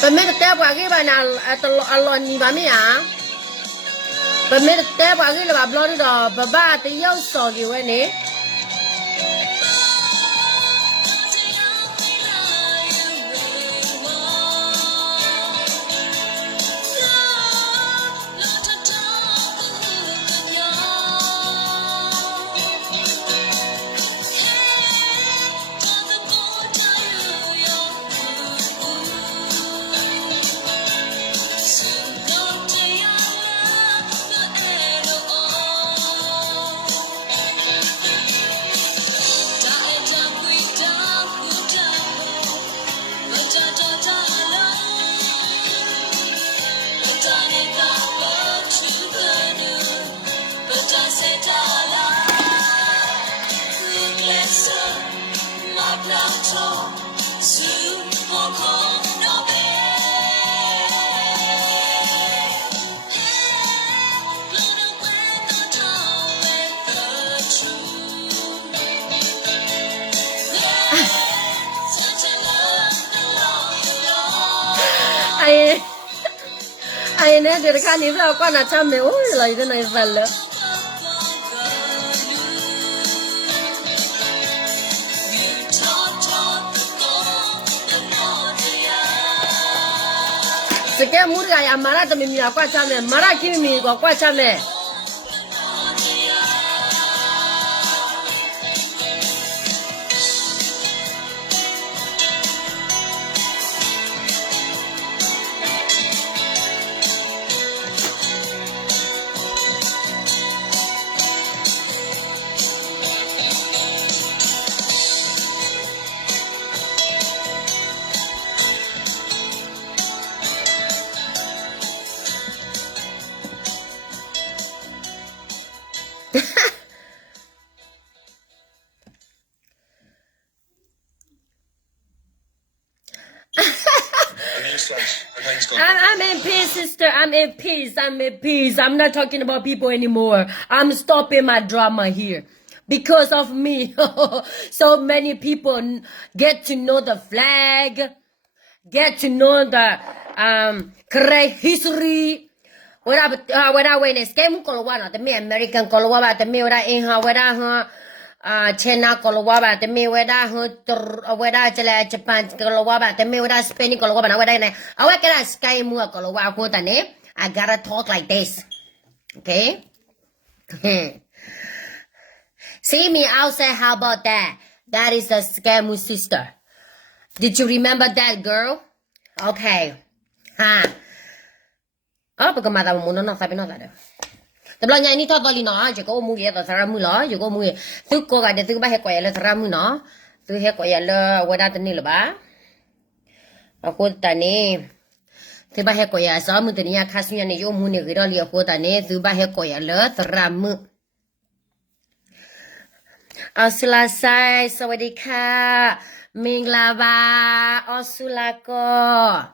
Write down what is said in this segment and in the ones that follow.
เป็นไม่ได้แต่ว่ากี่บ้านตลอดลอนนี่บ้านไม่อ่ะเป็นไม่ได้แต่ว่ากี่เลยบ้านเราที่ดอกบ้านที่ย้อนสอกี่วันนี้ไอ้เนี่ยเดี๋ยวข้านี้เราก็น่าจะไม่โอ้ยอะไรกันในฝันเลยสแกมูร์กายามาราตมีมีอะไรกว่าจำเนี่ยมาราคิมีกว่าจำเนี่ย I'm in peace, sister. I'm in peace. I'm in peace. I'm not talking about people anymore. I'm stopping my drama here. Because of me. So many people get to know the flag, get to know the correct history. What I when escape Kolowana, the me American Kolowaba, the me where in her, where China Kolowaba, the me where Japan Kolowaba, the me where Spain Kolowaba, I work at Sky Mua Kolowa, what a name. I gotta talk like this. Okay? See me outside, how about that? That is the Skamu sister. Did you remember that girl? Okay. Ha. Oh, because my mother will not have another. The blind any thought you know, you go move the Taramula, you go move. Two go at the two by Hequella Taramuna, two Hequella, without the Nilaba. A good tane. Tiba Hequella, some the near Cassian and your moon, you don't hear what I need to buy Hequella, Taramu. Ausulasai, Sawadika, Minglava, Ausulako.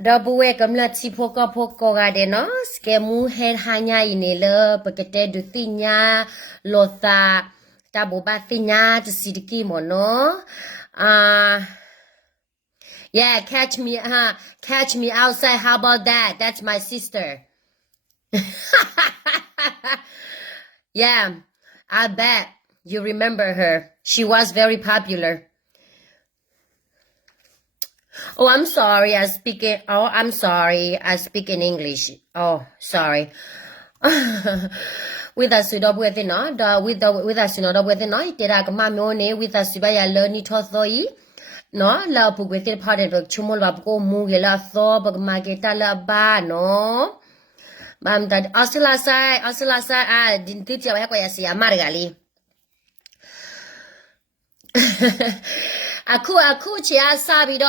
Double come let's see poco gadeno, skemu head hanya inela, pekete dutinya, lotha, tabu batinya, to see the kimono. Yeah, catch me outside. How about that? That's my sister. Yeah, I bet. You remember her. She was very popular. Oh, I'm sorry. I'm sorry. I speak in English. Oh, sorry. With us, with no, with us, with no, did I come on with us by a learning to thoi? No, la pugwete part of chumula go mugila tho, but mageta la ba, no. That Ausulasa, I didn't teach you how I see a Margali. Aku chia sabido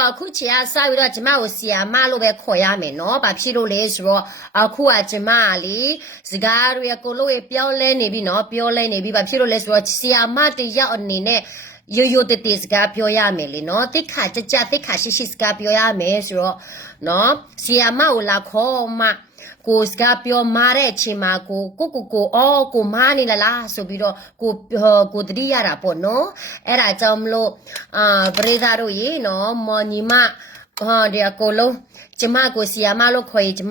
jama osia malo be koya me no ba philo le so aku a jama li sigaru ya ko lo e pyo le ni bi no pyo le ni bi ba philo le so sia ma de yaw ani ne yo de de sga pyo ya me li no tikha ja tikha shi sga pyo ya me so no sia ma o la kho maကိုစကားပြောမာတဲ့အချိန်မှာကိုမားနေလားဆိုပြီးတော့ကိုတတိရတာပေါ့နော်အဲ့ဒါကြောင့်မလို့ပရိသတ်တို့ရေနော်မော်ညီမဒီအကိုလုံးကျမကိုဆီယာမလို့ခေါ်ရင်ကျ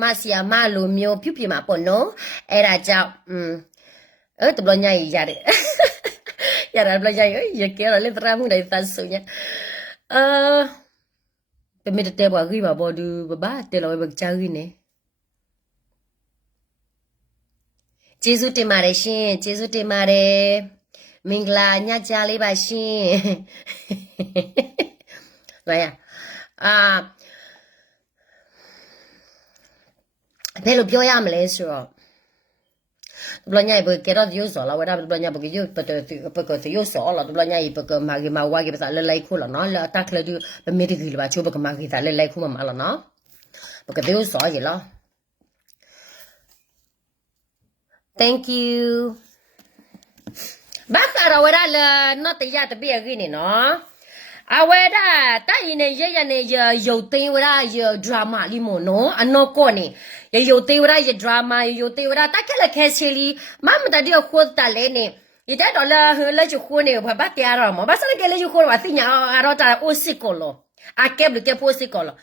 မဆီယာမလိုမျိုးပြုပြမှာပေါ့နော်အဲ့ဒါကြောင့်တဘလညာရတယ်ရတယ်ဘလညာရကဲတော့လေတရမှုတိုင်းသတ်ဆိုညเป็นไม่ได้แต่ว่าคือแบบบอดูบ้าแต่เราแบบจ้ากินเนี่ยเจสุเตมาเรชินเจสุเตมาเรมิงลาญาจาเลยบาชินอะไรเพื่อเราเพี้ยยามเลยสิวะบลanya ibu kira dia soal awak dah bela bagi dia betul dia soal lah bela ibu ke magi mawa ke pasal lelai ku lah no lah tak lah dia pemiri gila baca betul magi tak lelai ku mama lah no betul dia soal je lah thank you bakar awak dah lah no tiada tapi begini no awak dah tak ini je yautin awak dah je drama limo no anak kau ni有对我有 drama 有对我大概了开始里妈妈的要活得来呢一旦到了就活呢我把点了嘛把上来就活了是娘啊到我死过了啊给不给破死过了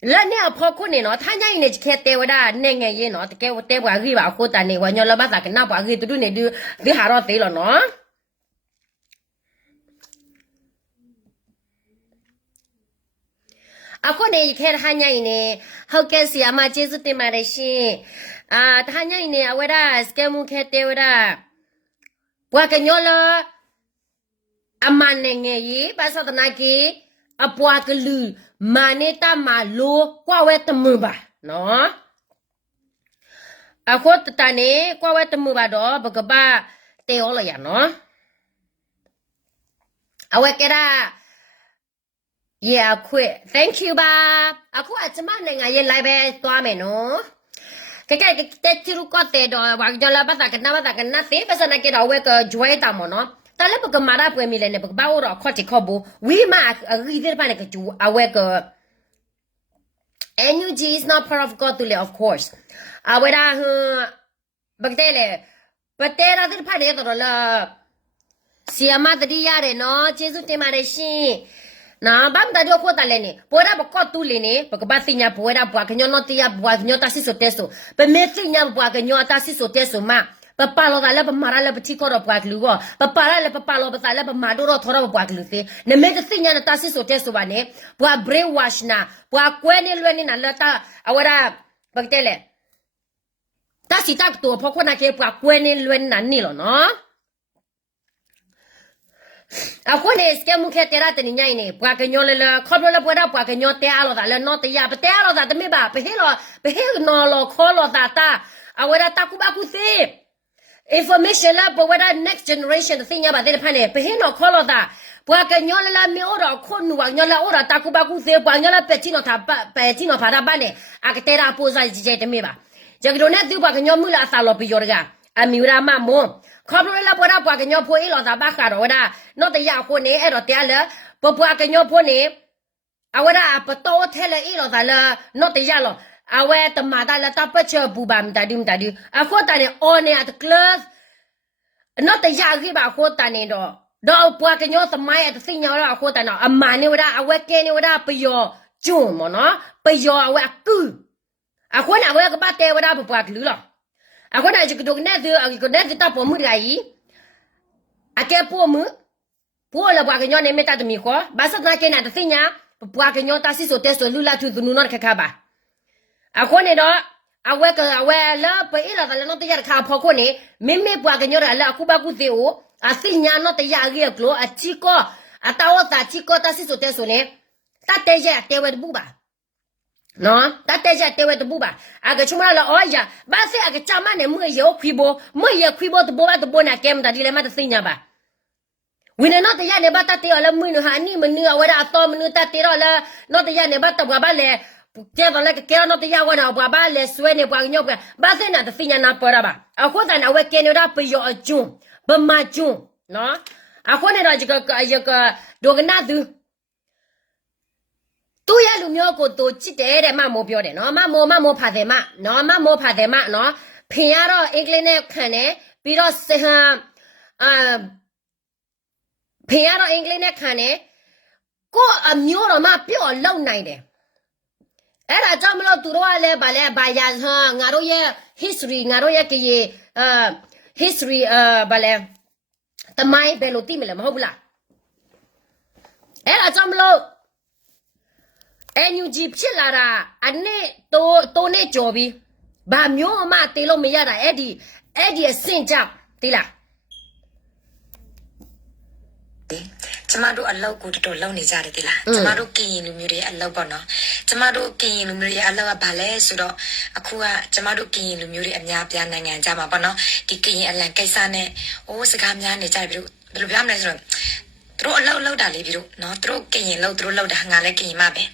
แล้วเนี่ยพอคนเนี่ยเนาะถ้าอย่างนี้จะแค่เตวได้เนี่ยไงเนาะแกว่าเตวกี่บาทคนแต่เนี่ยวันนี้เราบ้าแต่กันน้าบาทกี่ตัวเนี่ยดูหาเราเตแล้วเนาะအခုနေခဲထားညိုင်နေဟုတ်ကဲ့ဆီအမကျေးဇူးတင်ပါတယ်ရှင်ထားညိုင်နေအဝဒစကဲမှုခဲတေဝဒဘွာကညောလအမနေငယ်ရီပါသဒနာကီအပွားကလူမာနေတာမာလိုကွာဝဲတမှုပါနော်အခုတနေကွာဝဲတမှုပါတော့ဘကဘာတေော်လရနော်အဝဲကရာ Yeah, quit. Thank you, ba. Aku aja mana ngaya live tua meno. Kakak kita tiru kote do. Waktu jalan bata kena te. Pasal nak kita awak ke jual tamu no. le ba ka mara pwe mi le ne ba ba ora kho ti kho bo we ma ri de ba ne ka ju awe ka NUG is not part of God to le of course awera bagdele patera de pa le to la siama de yare no jesu te mare shin na bam da jo ko ta le ni pora ba ko tu le ni ba ba sinya pora ba ka nyo no ti ya ba nyo ta si so teso pe me sinya ba ka nyo ta si so teso ma pa pa lo da le pa mara le pa ti ko ro ba lu go pa pa le pa pa lo ba ta le pa ma do ro tho ro ba lu te ne me ka sinya na ta si so teso ba ne ba brain wash na ba kwe ni lwe ni na la ta awara ba te le ta si ta to po ko na ke ba kwe ni lwe na ni lo no ako ne ske mu ke tera te ni nyai ne bwa ke nyo le le kho lo bwa da bwa ke nyo te a lo da le no te ya pe te a lo da te me ba pe he no lo kho lo da ta awara ta ku ba ku se information la bwa da next generation the thing about the pane pe he no kho lo da bwa ke nyo le la me o ro kho nu wa nyo la o ra ta ku ba ku se bwa nyo la pe ti no ta pe ti no pa da ba ne a ke tera po za ji je te me ba je ke do ne tu bwa ke nyo mu la sa lo pi yo ga a mi ra ma moခေါပလိုလာပေါ်တာပွားကညောဖိုးအေးလောသာဘာခါတော့ဒါနော်တရခိုနေအဲ့တော့တရားလဲပပွားကညောဖိုးနေအဝရပတော်ထဲလေအေးလောသာလဲနော်တရလောအဝဲတမတာလာတပတ်ချဘူဘာမတဒီမတဒီအခုတန်အော်နေat class နော်တရကြီးပါအခုတန်နေတော့ပွားကညောသမိုင်းအသိညာတော့အခုတန်တော့အမနေဝဒအဝဲကဲနေဝဒပယောကျွန်းမနော်ပယောအဝဲကူအခုနအဝဲကပတ်တဲဝဒပပွားကလူလောအခုနကတို့နဲ့အခုနဲ့တာပေါ်မှုရာကြီးအကဲပေါ်မှုပေါ်လာဘွားကညောနေမတတ်မီခေါ်ဘာစနာကဲနာတသိညာဘွားကညောတာစီဆိုတက်ဆိုလူလာသူနူနော်ခခပါအခုနေတော့အဝဲလာပေးလာတယ်နော်တရားခါဖို့ခုနေမမေဘွားကညောရလာအခုဘကုသေးဦးအသိညာနော်တရားကြီးကလောအချီကောအတောတာချီကောတာစီဆိုတက်ဆိုနေတတ်တဲ့ရတဲဝဲဘူးပါနော်တတ်တဲ့ကြတဲဝဲတပူပါအကချုံလာအော်ရဘာစေအကချမနဲ့မွေရောခွီဘောမွေရခွီဘောတဘောတဘောနာကဲမတာဒီလေမတသိညာပါဝင်းနော်တရနေဘတတဲလာမွေနဟာနီမနီအဝရအတော်မနတတဲရလာနော်တရနေဘတဘဘာလေကျဲတော့လေကဲနော်တရဝနာဘဘာလေဆွဲနေပွားညော့ကဘာစေနာတသိညာနာပေါ်ရပါအခုတန်အဝဲကဲနေရပယောအကျွန်းဗမာကျွန်းနော်အခုနေတော့ဒီကဒိုကနာသူသူ့ရဲ့လူမျိုးကိုတူချစ်တယ်တဲ့မမိုးပြောတယ်နော်မမိုးဖာတယ်မနော်မမိုးဖာတယ်မနော်ဖင်ရတော့အင်္ဂလိပ်နဲ့ခံတယ်ပြီးတော့ဖင်ရတော့အင်္ဂလိပ်နဲ့ခံတယ်ကိုအမျိုးတော်မှပြော့လုံနိုင်တယ်အဲ့ဒါကြောင့်မလို့သူတို့ကလည်းဗာရဟာငါတို့ရဲ့ history ငါတို့ရဲ့ကြီးhistory ဗာလဲတမိုင်းဘယ်လိုသိမလဲမဟုတ်ဘူးလားအဲ့ဒါကြောင့်မလို့NUG ဖြစ်လာတာအနဲ့တိုးနဲ့ကြော်ပြီးဘာမျိုးမှတေးလို့မရတာအဲ့ဒီအဆင့်ကြောင့်တိလားကျမတို့အလောက်ကိုတော်တော်လောက်နေကြတယ်တိလားကျမတို့ကရင်လူမျိုးတွေအလောက်ပေါ့နော်ကျမတို့ကရင်လူမျိုးတွေအလောက်ကဘာလဲဆိုတော့အခုကကျမတို့ကရင်လူမျိုးတွေအများပြားနိုင်ငံကြမှာပေါ့နော်ဒီကရင်အလံကိစ္စနဲ့စကားများနေကြတယ်ပြီးတော့ဘယ်လိုပြောမလဲဆိုတော့သူတို့အလောက်တာလေးပြီးတော့နော်သူတို့ကရင်လောက်သူတို့လောက်တာငါလည်းကရင်မပဲ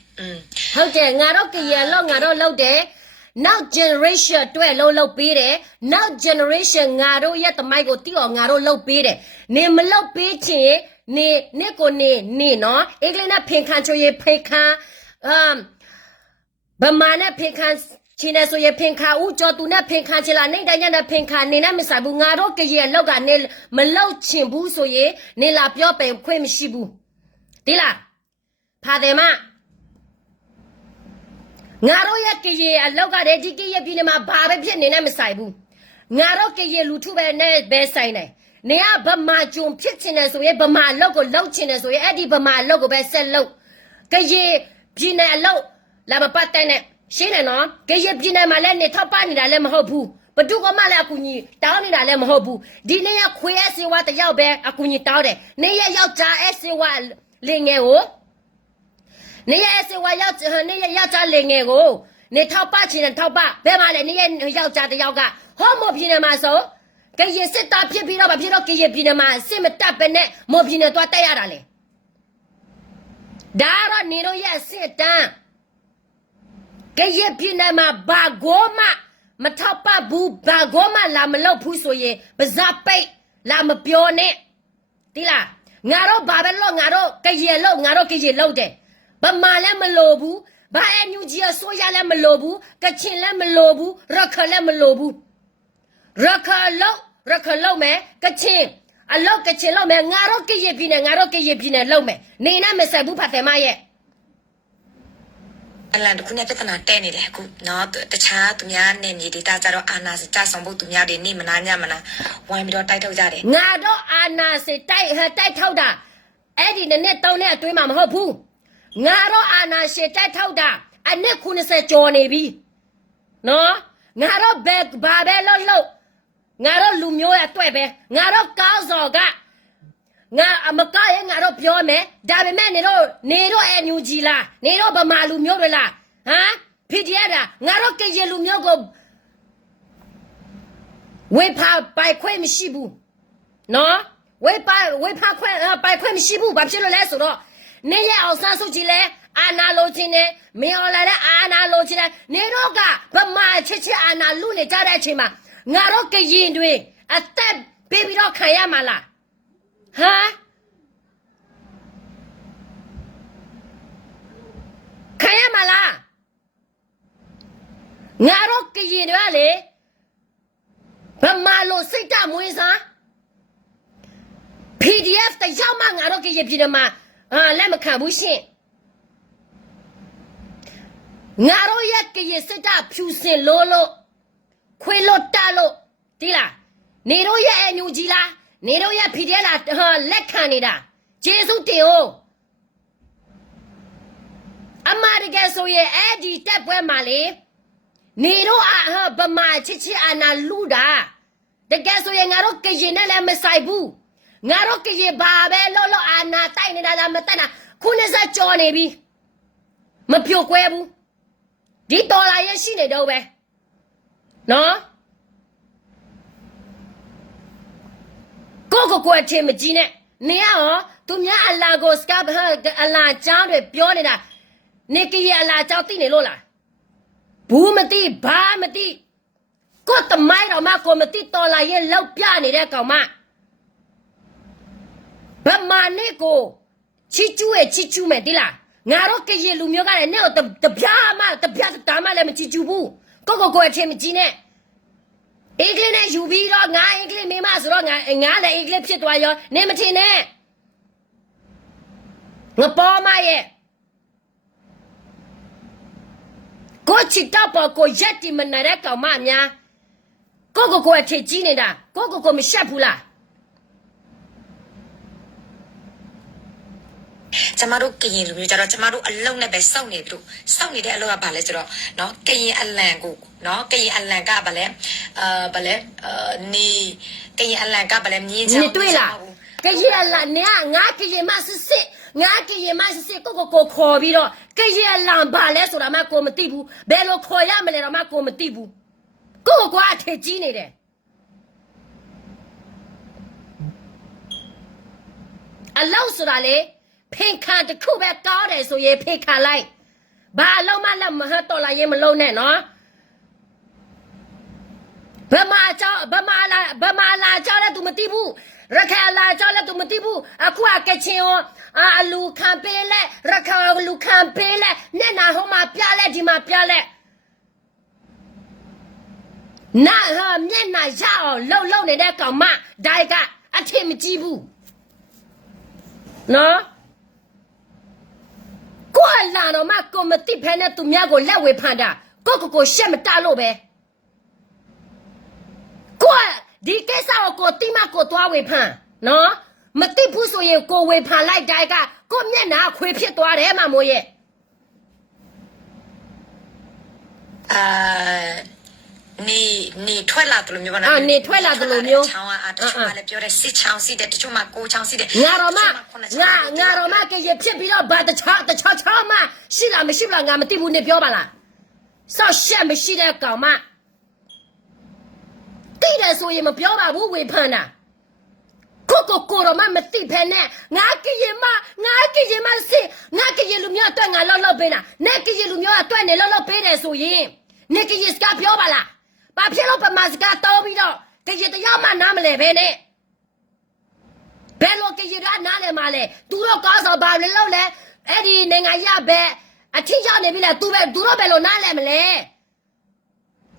ဟုတ်တယ်ငါတို့ကရင်လောက်ငါတို့လောက်တယ်နောက် generation အတွက်လောက်ပေးတယ်နောက် generation ငါတို့ရဲ့တမိုင်းကိုတိအောင်ငါတို့လောက်ပေးတယ်နေမလောက်ပေးချင်နေကိုနေနော်အင်္ဂလိပ်နဲ့ဖင်ခံချိုရဖိခံဗမာနဲ့ဖင်ခံချင်းနဲ့ဆိုရဖင်ခံဦးကျော်သူနဲ့ဖင်ခံချလာနေတိုင်းနဲ့ဖင်ခံနေနဲ့မဆိုင်ဘူးငါတို့ကရင်လောက်ကနေမလောက်ချင်ဘူးဆိုရင်နေလာပြောပင်ခွင့်မရှိဘူးဒီလားဖာတယ်မငါတို့ရဲ့ကရင်အလောက်ကတည်းဒီကရင်ပြည်နယ်မှာဘာပဲဖြစ်နေနဲ့မဆိုင်ဘူးငါတို့ကရင်လူထုပဲနဲ့ပဲဆိုင်တယ်နေကဗမာကျုံဖြစ်ချင်တယ်ဆိုရင်ဗမာအလောက်ကိုလောက်ချင်တယ်ဆိုရင်အဲ့ဒီဗမာအလောက်ကိုပဲဆက်လောက်ကရင်ပြည်နယ်အလောက်လာမပတ်တဲ့နဲ့ရှင်းတယ်နော်ကရင်ပြည်နယ်မှာလည်းနေထောက်ပနေတာလည်းမဟုတ်ဘူးဘဒုကမှလည်းအကူကြီးတောင်းနေတာလည်းမဟုတ်ဘူးဒီနေ့ကခွေးအစီဝါတယောက်ပဲအကူကြီးတောင်းတယ်နေရယောက်ျားအစီဝါလင်ငယ်ကိုနေရစေဝါရောက်နေရယောက်ျားလင်ငယ်ကိုနေထောက်ပချင်တယ်ထောက်ပဘယ်မှာလဲနေရယောက်ျားတယောက်ကဟောမော်ပြည်နယ်မှာဆိုကရင်စစ်သားဖြစ်ပြီးတော့မဖြစ်တော့ကရင်ပြည်နယ်မှာစစ်မတပ်ပဲနဲ့မော်ပြည်နယ်သွားတက်ရတာလေဒါတော့နေတော့ရဲ့စစ်တမ်းကရင်ပြည်နယ်မှာဘာကိုမှမထောက်ပဘူးဘာကိုမှလာမလုပ်ဘူးဆိုရင်ပါဇာပိတ်လာမပြောနဲ့ တိလားငါတို့ဘာပဲလို့ငါတို့ကရေလို့ငါတို့ကရေလို့တယ်ဗမာလည်းမလို့ဘူးဘာအညူကြီးအစိုးရလည်းမလို့ဘူးကချင်လည်းမလို့ဘူးရခလည်းမလို့ဘူးရခလို့မယ်ကချင်အလောက်ကချင်လို့မယ်ငါတို့ကရေပြည်နယ်ငါတို့ကရေပြည်နယ်လို့မယ်နေနဲ့မဆက်ဘူးဖတ်တယ်မရဲ့အလန်တခုနဲ့ပြဿနာတဲနေတယ်အခုနော်တခြားသူများနေမြေဒေတာကြတော့အာနာစကြဆောင်ဖို့သူများတွေနေမနာညမနာဝိုင်းပြီးတော့တိုက်ထုတ်ကြတယ်ငါတို့အာနာစတိုက်ထုတ်တာအဲ့ဒီနဲ့တုံးနဲ့အတွင်းမှာမဟုတ်ဘူးငါတို့အာနာရှေတိုက်ထုတ်တာအနစ်90ကျော်နေပြီနော်ငါတို့ဘယ်ဘာပဲလို့ငါတို့လူမျိုးရဲ့အတွက်ပဲငါတို့ကောင်းစော်ကငါအမကရဲ့ငါတို့ပြောမယ်ဒါပေမဲ့နေတော့အညူကြီးလားနေတော့ဗမာလူမျိုးတွေလားဟမ်PDFတာငါတို့ကရေလူမျိုးကိုဝေဖာပိုက်ခွင့်မရှိဘူးနော်ဝေဖာခွင့်ပိုက်ခွင့်မရှိဘူးဘာဖြစ်လို့လဲဆိုတော့နေရအောင်ဆန်းစုကြည်လဲအာနာလိုချင်တယ်မင်းအော်လာတဲ့အာနာလိုချင်တယ်နေတော့ကဗမာချစ်အာနာလူနေကြတဲ့အချိန်မှာငါတို့ကရင်တွေအသက်ပေးပြီးတော့ခံရမှာလားဟာခံရမှာလားငါတို့ကရင်တွေကလေဗမာလိုစိတ်တမွေးစား PDF တရောက်မှငါတို့ကရင်ပြည်တယ်မှာလက်မခံဘူးရှင်ငါတို့ရဲ့ကရင်စိတ်တဖြူစင်လို့ခွေလို့တလို့ဒီလားနေတို့ရဲ့အညူကြီးလားနေတို့ရဲ့ PDF လားလက်ခံနေတာဂျေစုတင်哦အမရကဆိုရဲ့အဲ့ဒီတက်ပွဲမှာလေနေတော့ဗမာချစ်အာနာလူတာတကယ်ဆိုရင်ငါတို့ကရင်နဲ့လည်းမဆိုင်ဘူးငါတို့ကရင်ဘာပဲလို့အာနာတိုက်နေတာလားမတိုက်တာ90ကျော်နေပြီမပြိုကွဲဘူးဒီဒေါ်လာရရှိနေတော့ပဲနော်ကိုအထင်မကြီးနဲ့နေရောသူများအလာကိုစကပ်အလာချောင်းတွေပြောနေတာနေကရအလာချောင်းသိနေလို့လားဘူးမသိဘာမသိကိုတမိုင်းတော့မကိုမသိတော်လာရဲ့လောက်ပြနေတဲ့ကောင်မဗမာနေကိုချီကျူးမယ်တိလားငါတို့ကရလူမျိုးကလည်းနဲ့တပြားတာမှလည်းမချီကျူးဘူးကိုအထင်မကြီးနဲ့အင်္ဂလိပ်နဲ့ယူပြီးတော့ငါအင်္ဂလိပ်မိမဆိုတော့ငါလည်းအင်္ဂလိပ်ဖြစ်သွားရောနေမထင်နဲ့ငါပေါ်မရဲ့ကိုချစ်တော့ပေါ်ကိုရက်တီမနာတဲ့ကောင်မများကိုအထင်ကြီးနေတာကိုမရှက်ဘူးလားကျမတို့ကရင်လူမျိုးကြတော့ကျမတို့အလုံးနဲ့ပဲစောင့်နေပြီလို့စောင့်နေတဲ့အလုပ်ကဘာလဲဆိုတော့เนาะကရင်အလံကိုเนาะကရင်အလံကဘာလဲနေကရင်အလံကဘာလဲမြင်းချောင်းနေတွေ့လားကရင်အလံနဲ့ငါကရင်မစစ်ကိုခေါ်ပြီးတော့ကရင်အလံဘာလဲဆိုတာမှကိုမသိဘူးဘယ်လိုခေါ်ရမလဲတော့မှကိုမသိဘူးကိုအထင်ကြီးနေတယ်အလောက်ဆိုတာလေဖင်ခံတခုပဲကောင်းတယ်ဆိုရင်ဖင်ခံလိုက်ဘာအလုံးမလက်မဟတ်တော်လာရင်မလုံးနဲ့နော်ဗမာလာကြောက်လဲ तू မသိဘူးရခိုင်လာကြောက်လဲ तू မသိဘူးအခုကချင်ရောအလူခံပေးလဲရခိုင်လူခံပေးလဲနဲ့နာဟိုမှာပြလဲဒီမှာပြလဲနာမျက်နှာရအောင်လှုပ်နေတဲ့ကောင်မဒိုင်ကအထင်မကြီးဘူးနော်ကိုအလာတော့မှကိုမတိဖဲနဲ့သူများကိုလက်ဝေဖန်တာကိုရှက်မတလို့ပဲကိုဒီကိစ္စကိုတိမကိုသွားဝေဖန်နော်မတိဘူးဆိုရင်ကိုဝေဖန်လိုက်တိုင်းကကိုမျက်နှာခွေဖြစ်သွားတယ်မမိုးရဲ့နေထွက်လာတယ်လို့မျိုးပါနော်နေထွက်လာတယ်လို့မျိုးချောင်းတချို့ကလည်းပြောတယ်စစ်ချောင်းစီတယ်တချို့မှကိုချောင်းစီတယ်ငါတော့မှကရဖြစ်ပြီးတော့ဘာတခြားမှရှိလားမရှိလားငါမသိဘူးနေပြောပါလားဆောက်ရှက်မရှိတဲ့ကောင်မတိတယ်ဆိုရင်မပြောပါဘူးဝေဖန်တာကိုတော့မသိဖ ೇನೆ ငါကရင်မစစ်ငါကရင်လူမျိုးအတွက်ငါလောက်ပေးတာနဲ့ကရင်လူမျိုးအတွက်နေလောက်ပေးတယ်ဆိုရင်နေကရင်စကားပြောပါလားဘာဖြစ်လို့ပမာစကားတောင်းပြီးတော့ကရင်တရားမှနားမလဲပဲနဲ့ ဘယ်လိုကရေရနားလဲမလဲသူတို့ကောင်းဆောင်ပါလေလို့လဲအဲ့ဒီနိုင်ငံရပဲအထင်ရောက်နေပြီလေသူတို့ဘယ်လိုနားလဲမလဲ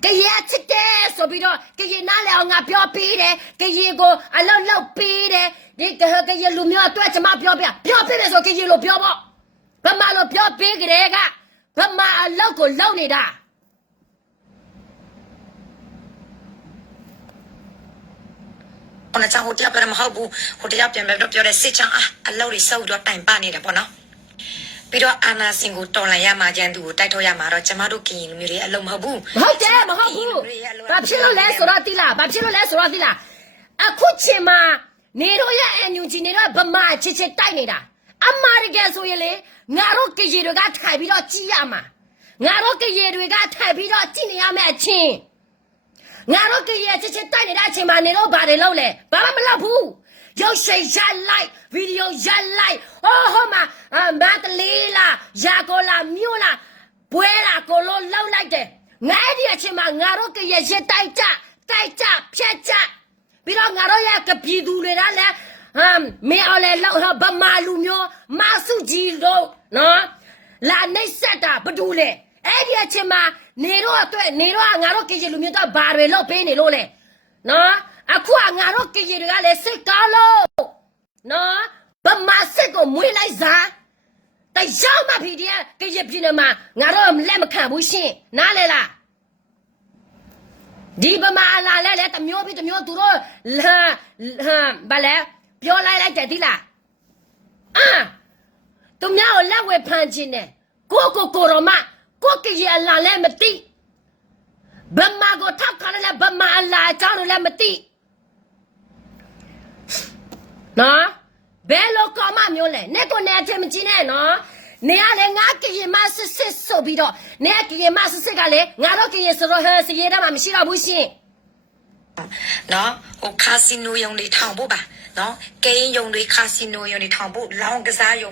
ကရေချစ်တယ်ဆိုပြီးတော့ကရေနားလဲအောင်ငါပြောပေးတယ်ကရေကိုအလောက်ပေးတယ်ဒီကရေလူမျိုးအတွက်ကျမပြောပေးမယ်ဆိုကရေလိုပြောပေါ့ဗမာလိုပြောပေးကြတဲ့ကဗမာအလောက်ကိုလောက်နေတာ我那账户掉不了么好不，或者要变不了掉的市场啊，啊老的收入单把你的不孬。比如安娜辛苦多来呀嘛，监督带头呀嘛，这嘛都给你们的老么好不？好的，么好不？把皮肉来说到底啦，把皮肉来说到底啦。啊，苦钱嘛，你都要按牛筋，你都要不嘛，切带你的。阿妈的干所以嘞，俺都给爷都给太皮到几呀嘛，俺都给爷都给太皮到几年买钱。俺都给爷这带你的钱嘛，你都把的老嘞，爸爸们老婆。有谁下来 video 下来哦好嘛啊马德里啦雅各啦苗啦不啦个老老来的俺的钱嘛俺都给一些代价骗价比如俺都也个比度的啦没有来老哈把马路苗马术肌肉喏那你啥的不ดู嘞俺的钱嘛你都对你都俺都给些路苗到巴瑞老背你老嘞喏အခုကငါတို့ကကြီးတွေကလည်းစိတ်ကောင်းလို့နော်ဗမာစစ်ကိုမွေးလိုက်စားတရားမှဖြစ်တဲ့ကကြီးပြည်နယ်မှာငါတို့လက်မခံဘူးရှင်နားလဲလားဒီဗမာလာလဲတမျိုးပြီးတမျိုးသူတို့ဘာလဲပြောလိုက်တယ်ဒီလားသူများကိုလက်ဝဲဖမ်းခြင်းနဲ့ကိုရောမကိုကကြီးအလာလဲမသိဗမာကိုထောက်ခါလဲဗမာအလာအကြောင်းလည်းမသိနော်ဘယ်လိုကောမမျိုးလဲနဲ့ကိုနဲ့အထင်မကြီးနဲ့နော်နေရလေငါကရင်မဆစ်ဆိုပြီးတော့နေကရင်မဆစ်ကလည်းငါတို့ကရင်ဆိုတော့စရေတော့မှမရှိတော့ဘူးရှင်နော်ဟိုကာစီနိုယုံတွေထောင်ဖို့ပါနော်ကိန်းယုံတွေကာစီနိုယုံတွေထောင်ဖို့လောင်းကစားယုံ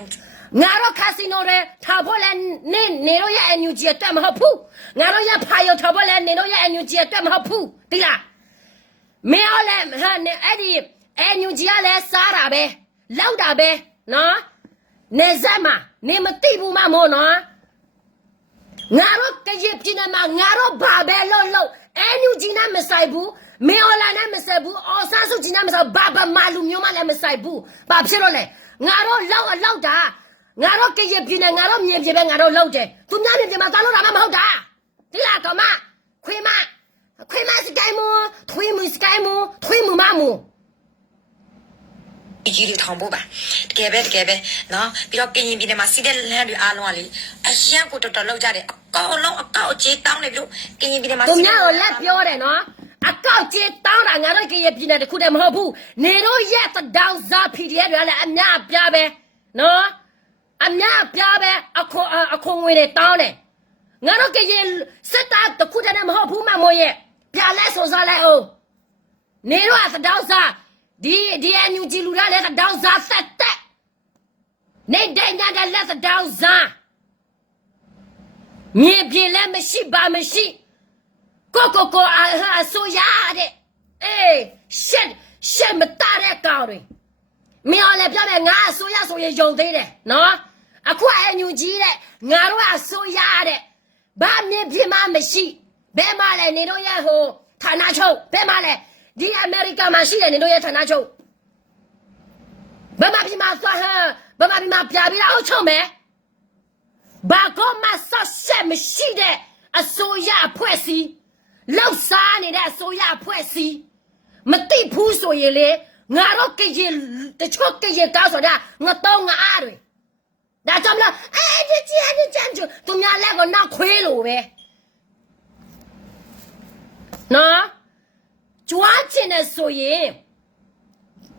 ငါတို့ကာစီနိုတွေထောင်ဖို့လဲနေတို့ရဲ့အန်ယူဂျီအတွက်မဟုတ်ဘူးငါတို့ရဲ့ဖာယုံထောင်ဖို့လဲနေတို့ရဲ့အန်ယူဂျီအတွက်မဟုတ်ဘူးတိလားမင်းအောင်လဲဟာနေအဲ့ဒီအန်ယူဂျီကလည်းစားတာပဲလောက်တာပဲနော်နေစက်မှာနေမသိဘူးမမို့နော်ငါတို့ကကြီးပြင်းနေမှာငါတို့ဘာပဲလို့အန်ယူဂျီနဲ့မဆိုင်ဘူးမင်းအောင်လာနဲ့မဆိုင်ဘူးအော်ဆာဆုဂျီနဲ့မဆိုင်ဘာမာလူမျိုးမှလည်းမဆိုင်ဘူးဘာဖြစ်လို့လဲငါတို့လောက်တာငါတို့ကကြီးပြင်းနေငါတို့မြင်ပြပဲငါတို့လောက်တယ်သူများမြင်ပြမှာသားလို့တာမဟုတ်တာဒီလားတော့မခွေးမစကိုင်းမထွေးမစကိုင်းမထွေးမမမကြီးတွေထောင်ဖို့ပါတကယ်ပဲနော်ပြီးတော့ကရင်ပြည်နယ်မှာစီးတဲ့လမ်းတွေအားလုံးကလေအရန်ကိုတော်လောက်ကြတယ်အကောင်လုံးအကောက်ကြီးတောင်းနေပြီလို့ကရင်ပြည်နယ်မှာသူများကိုလက်ပြောတယ်နော်အကောက်ကြီးတောင်းတာငါတို့ကရင်ပြည်နယ်တခုတည်းမဟုတ်ဘူးနေတို့ရဲ့တောင်စား PDF တွေလည်းအများပြားပဲနော်အများပြားပဲအခွန်ငွေတွေတောင်းတယ်ငါတို့ကရင်စစ်သားတခုတည်းမဟုတ်ဘူးမမို့ရဲ့ပြားလဲဆိုစားလိုက်အောင်နေတို့ကတောင်စားဒီအန်ယူဂျီလူရလည်းတောင်စားဆက်တက်နေတဲ့ညတဲ့လက်တောင်စားမြေပြင်လည်းမရှိပါမရှိကိုအဆိုရတဲ့အေးရှက်မတတဲ့ကောင်တွေမင်းလည်းပြောမယ်ငါအဆိုရဆိုရင်ယုံသေးတယ်နော်အခုအန်ယူဂျီတဲ့ငါတို့အဆိုရတဲ့ဘာမြေပြင်မှမရှိဘယ်မှလဲနေတော့ရဟိုဌာနချုပ်ဘယ်မှလဲဒီအမေရိကန်မှာရှိတယ်နေတို့ရဲ့ဌာနချုပ်ဗမာပြည်မှာသွားဗမာပြည်မှာပြပြီးတော့အုပ်ချုပ်မယ်ဘာကောမဆက်ဆက်မရှိတဲ့အစိုးရအဖွဲ့အစည်းလောက်စားနေတဲ့အစိုးရအဖွဲ့အစည်းမတိဘူးဆိုရင်လေငါတို့ကရင်တချို့ကရင်ကောင်းဆိုတာငါတော့ငါအားတွေဒါကြောင့်မလို့ဒီချမ်းကျသူများလက်ကိုနောက်ခွေးလို့ပဲနော်ကြွားချင်တဲ့ဆိုရင်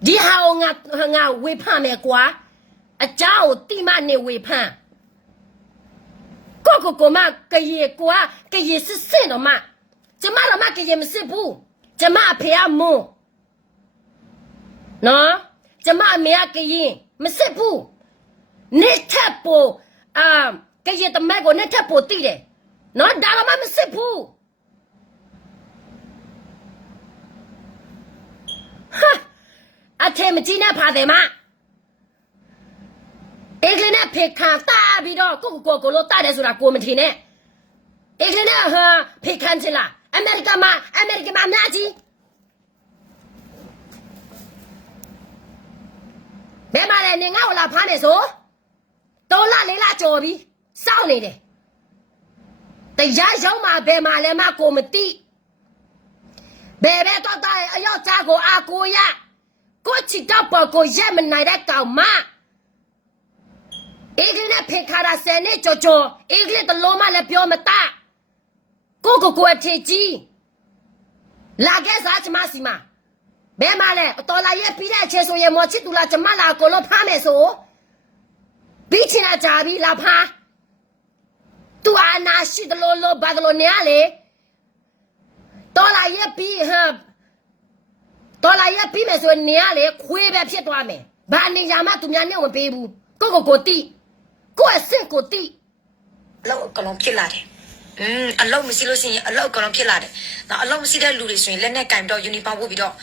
ဒီဟာငါဝေဖန်မယ်ကွာအเจ้าကိုတိမနဲ့ဝေဖန်ကိုမကရေကွာကရေစစ်တော့မကျမတော့မကရေမစစ်ဘူးကျမအဖေကမွန်းနော်ကျမအမေကရင်မစစ်ဘူးနေထပ်ပိုကရေတမဲကိုနေထပ်ပိုတိတယ်နော်ဒါတော့မစစ်ဘူးဟာအ ထဲမကြီးနဲ့ဖာတယ်မအင်္ဂလိပ်နဲ့ဖေခါတာပြီးတော့ကိုလို့တာတယ်ဆိုတာကိုမထင်နဲ့အင်္ဂလိပ်နဲ့ဟာဖေခန့်ချလာအမေရိကန်မှာအများကြီးဘယ်မှာလဲနေငါ့ကိုလာဖားနေဆို3 လ 4 လကြော်ပြီးစောင့်နေတယ်တရားရောက်မှာဘယ်မှာလဲမကိုမသိဘယ်တော့တာအယောက်သားကိုအာကိုရကိုချစ်တော့ပေါ်ကိုရက်မနိုင်တဲ့ကောင်မအင်္ဂလိပ်နဲ့ဖေခါတာဆယ်နှစ်ကြော်အင်္ဂလိပ်တလုံးမလည်းပြောမတကိုအထည်ကြီးလာခဲ့စားချမစီမဘယ်မှာလဲတော်လာရဲ့ပြီးတဲ့အချိန်ဆိုရင်မော်ချစ်တူလာကျမလာကိုလို့ဖားမယ်ဆိုပြီးချင်တာကြာပြီလာဖားသူအနာရှိတလို့ဘာလို့နေရလေတော်လာရဲ့ပြီးတော်လာရဲ့ပြီးမယ်ဆိုနေရလေခွေးပဲဖြစ်သွားမယ်ဘာနေရမှသူများနဲ့မပေးဘူးကိုတိကိုအဆင့်ကိုတိအလောက်ကလုံးဖြစ်လာတယ်အလောက်မရှိလို့ရှိရင်အလောက်ကလုံးဖြစ်လာတယ်နော်အလောက်မရှိတဲ့လူတွေဆိုရင်လက်နဲ့ကင်ပြီးတော့ယူနီဖောင်းဝတ်ပြီးတော့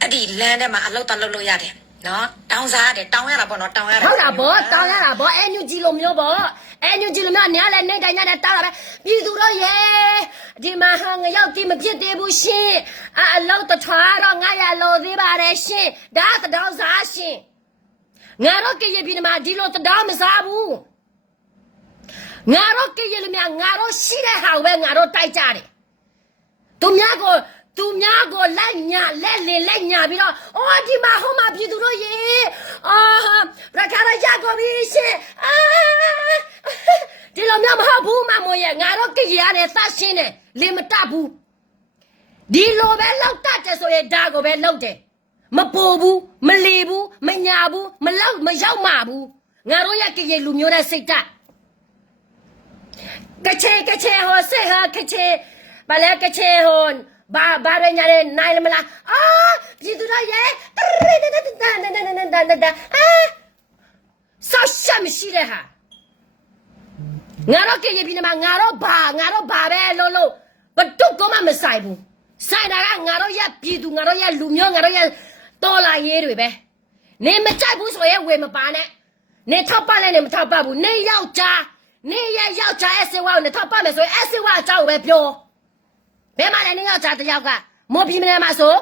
အဲ့ဒီလမ်းထဲမှာအလောက်တက်လို့ရတယ်နော်တောင်းစားရတယ်တောင်းရတာပေါ့နော်တောင်းရတာဟုတ်တာပေါ့တောင်းရတာပေါ့အညူကြီးလိုမျိုးပေါ့အညူကြီးလိုမျိုးနေရာလဲနေတိုင်းနဲ့တောင်းတာပဲပြည်သူတို့ရေဒီမှာဟာငရောက်ဒီမဖြစ်သေးဘူးရှင်အလောက်တထွားတော့900လိုသေးပါတယ်ရှင်ဒါတောင်းစားရှင်ငါတို့ကရပြည်မှာဒီလိုတောင်းမစားဘူးငါတို့ကရလူများငါတို့ရှိတဲ့ဟာပဲငါတို့တိုက်ကြတယ်သူများကိုလိုက်ညာလက်ညာပြီးတော့အော်ဒီမှာဟိုမှာပြည်သူတို့ရေရခါရကိုပြီးရှင်ဒီလိုမျိုးမဟုတ်ဘူးမမိုးရဲ့ငါတို့ကရရတယ်သတ်ရှင်းတယ်လင်မတတ်ဘူးဒီလိုပဲလောက်တတ်တယ်ဆိုရင်ဒါကိုပဲလောက်တယ်မပိုဘူးမလီဘူးမညာဘူးမရောက်မဘူးငါတို့ရဲ့ကရလူမျိုးတဲ့စိတ်တကချေဟိုဆေဟာကချေဘာလဲကချေဟိုဘာရညာနိုင်မလားပြည်သူတို့ရဲ့ဆောရှမရှိတဲ့ဟာငါတို့ကရပြည်မှာငါတို့ဘာပဲလို့ဘတုကမှမဆိုင်ဘူးဆိုင်တာကငါတို့ရဲ့ပြည်သူငါတို့ရဲ့လူမျိုးငါတို့ရဲ့တော်လာရေးတွေပဲနေမကြိုက်ဘူးဆိုရင်ဝေမပါနဲ့နေထောက်ပလဲနေမထောက်ပဘူးနေယောက်ျားရဲ့စေဝါကိုနေထောက်ပမယ်ဆိုရင်အစေဝါအကြောင်းပဲပြောဘယ်မှာလဲနေယောက်ျားတယောက်ကမော်ပြည်နယ်မှာဆို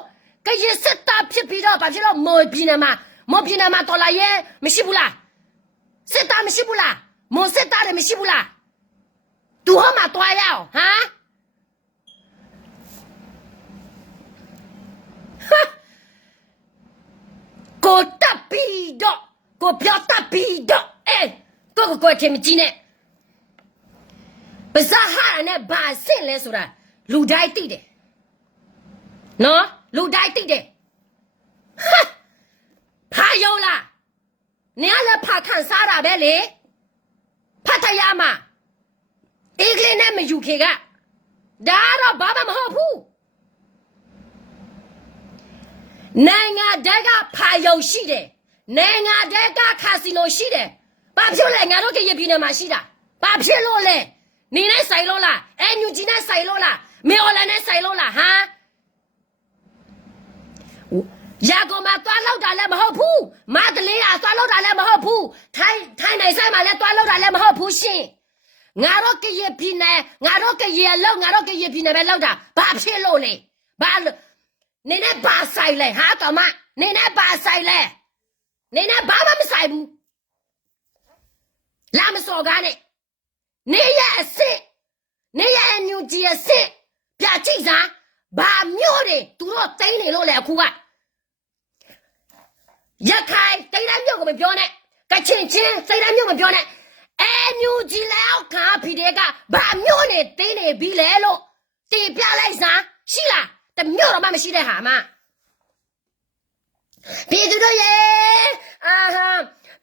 ကရစစ်တာဖြစ်ပြီးတော့ဘာဖြစ်လို့မော်ပြည်နယ်မှာတော်လာရေးမရှိဘူးလားစစ်တာမရှိဘူးလားမော်စစ်တာလည်းမရှိဘူးလားသူဟောမှာတွားရအောင်ကိုတပ်ပြီးတော့ကိုပြောတပ်ပြီးတော့ကိုထင်မကြည့်နဲ့ပဇာဟာနဲ့ဘာစင်လဲဆိုတာလူတိုင်းသိတယ်နော်လူတိုင်းသိတယ်ဖာယောလားနေရလည်းဖာခံစားတာပဲလေဖတ်ထရမှာအင်္ဂလိပ်နဲ့မယူခေကဒါတော့ဘာမှမဟုတ်ဘူးနိုင်ငံတကာဖာယုံရှိတယ်နိုင်ငံတကာခါစီနိုရှိတယ်ဘာဖြစ်လဲငါတို့ကရပြည်နယ်မှာရှိတာဘာဖြစ်လို့လဲနေနဲ့ဆိုင်လို့လားညူဂျီနဲ့ဆိုင်လို့လားမေအော်လန်နဲ့ဆိုင်လို့လားရာကိုမှာတွားလောက်တာလည်းမဟုတ်ဘူးမတလေးကတွားလောက်တာလည်းမဟုတ်ဘူးထိုင်းနိုင်ဆိုင်မှာလည်းတွားလောက်တာလည်းမဟုတ်ဘူးရှင်ငါတို့ကရပြည်နယ်ငါတို့ကရလောက်ငါတို့ကရပြည်နယ်ပဲလောက်တာဘာဖြစ်လို့လဲဘာနေနဲ့ဘာဆိုင်လဲတော်မနေနဲ့ဘာဆိုင်လဲနေနဲ့ဘာမှမဆိုင်ဘူးလာမစော်ကားနဲ့နေရအစစ်နေရအညူကြီးအစစ်ပြကြည့်စားဘာမျိုးတွေသူတို့တိမ့်နေလို့လေအခုကရခိုင်တိတ်တမ်းမျိုးကိုမပြောနဲ့ကချင်ချင်းစိတ်တမ်းမျိုးမပြောနဲ့ညူကြီးလောက်ခါဖီတဲ့ကဘာမျိုးနဲ့တိမ့်နေပြီလဲလို့တင်ပြလိုက်စားရှိလားတမျိုးတော့မှမရှိတဲ့ဟာမှပြည်သူတို့ရေ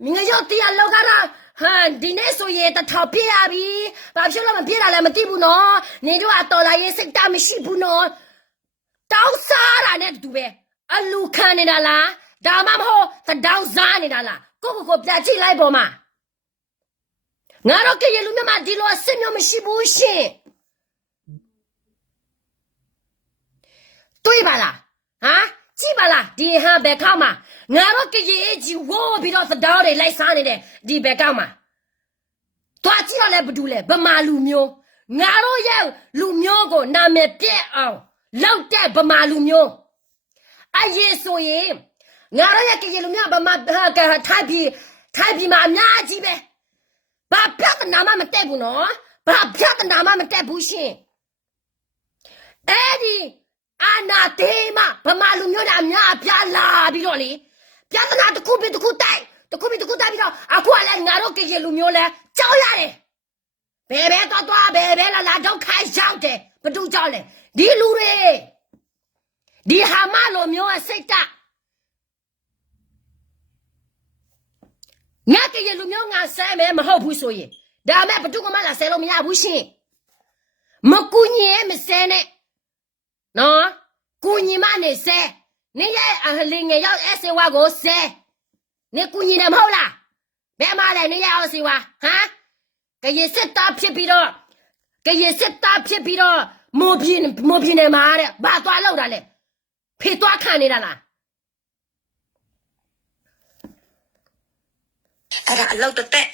မင်းတို့တရားလောက်ကတော့ဒီနေ့ဆိုရင်တထောက်ပြရပြီဘာဖြစ်လို့မပြတာလဲမသိဘူးနော်နေတို့ကတော်လာရေးစိတ်တမရှိဘူးနော်တောင်းစားတာနဲ့တူပဲအလူခံနေတာလားဒါမှမဟုတ်တောင်းစားနေတာလားကိုပြကြည့်လိုက်ပေါ်မှာငါတို့ကရလူမြမဒီလိုအစ်မျိုးမရှိဘူးရှင်တွေးပါလား ကြည့်ပါလားဒီဟာဘယ်ကောက်မှာငါတို့ကရေကြီးဝိုးပြီးတော့သတောင်းတွေလိုက်စားနေတဲ့ဒီဘယ်ကောက်မှာတွားကြည့်တော့လဲဘာတူလဲဗမာလူမျိုးငါတို့ရဲ့လူမျိုးကိုနာမည်ပြက်အောင်လောက်တဲ့ဗမာလူမျိုးအရေးဆိုရင်ငါတို့ရဲ့ကရေလူမျိုးဗမာထိုက်ပြီးမှာအများကြီးပဲဘာပြဿနာမှမတက်ဘူးနော်ဘာပြဿနာမှမတက်ဘူးရှင်အဲ့ဒီအာနာတေးမဗမာလူမျိုးတွေအများအပြားလာပြီးတော့လေပြဿနာတစ်ခုပြီးတစ်ခုတိုက်ပြီးတော့အခုကလည်းငါတို့ကရေလူမျိုးလဲကြောက်ရတယ်ဘယ်တော့ဘယ်လာတော့ခိုင်းရောက်တယ်ဘသူကြောက်လဲဒီလူတွေဒီဟာမလိုမျိုးအစိတ်တငါကရေလူမျိုးငါဆဲမယ်မဟုတ်ဘူးဆိုရင်ဒါမဲ့ဘသူကမှလာဆဲလို့မရဘူးရှင်မကူညီရဲ့မဆဲနဲ့နော်ကူညီမနဲ့ဆဲနေရဲ့အဟလင်းငယ်ရောက်အဆေဝါကိုဆဲနေကူညီနေမဟုတ်လားဘယ်မှာလဲနေရဲ့အဆေဝါဟမ်ကရေစစ်သားဖြစ်ပြီးတော့မိုးပြင်းနေမှာတဲ့ဘာသွားလောက်တာလဲဖေသွားခံနေတာလားအဲ့ဒါအလောက်တက်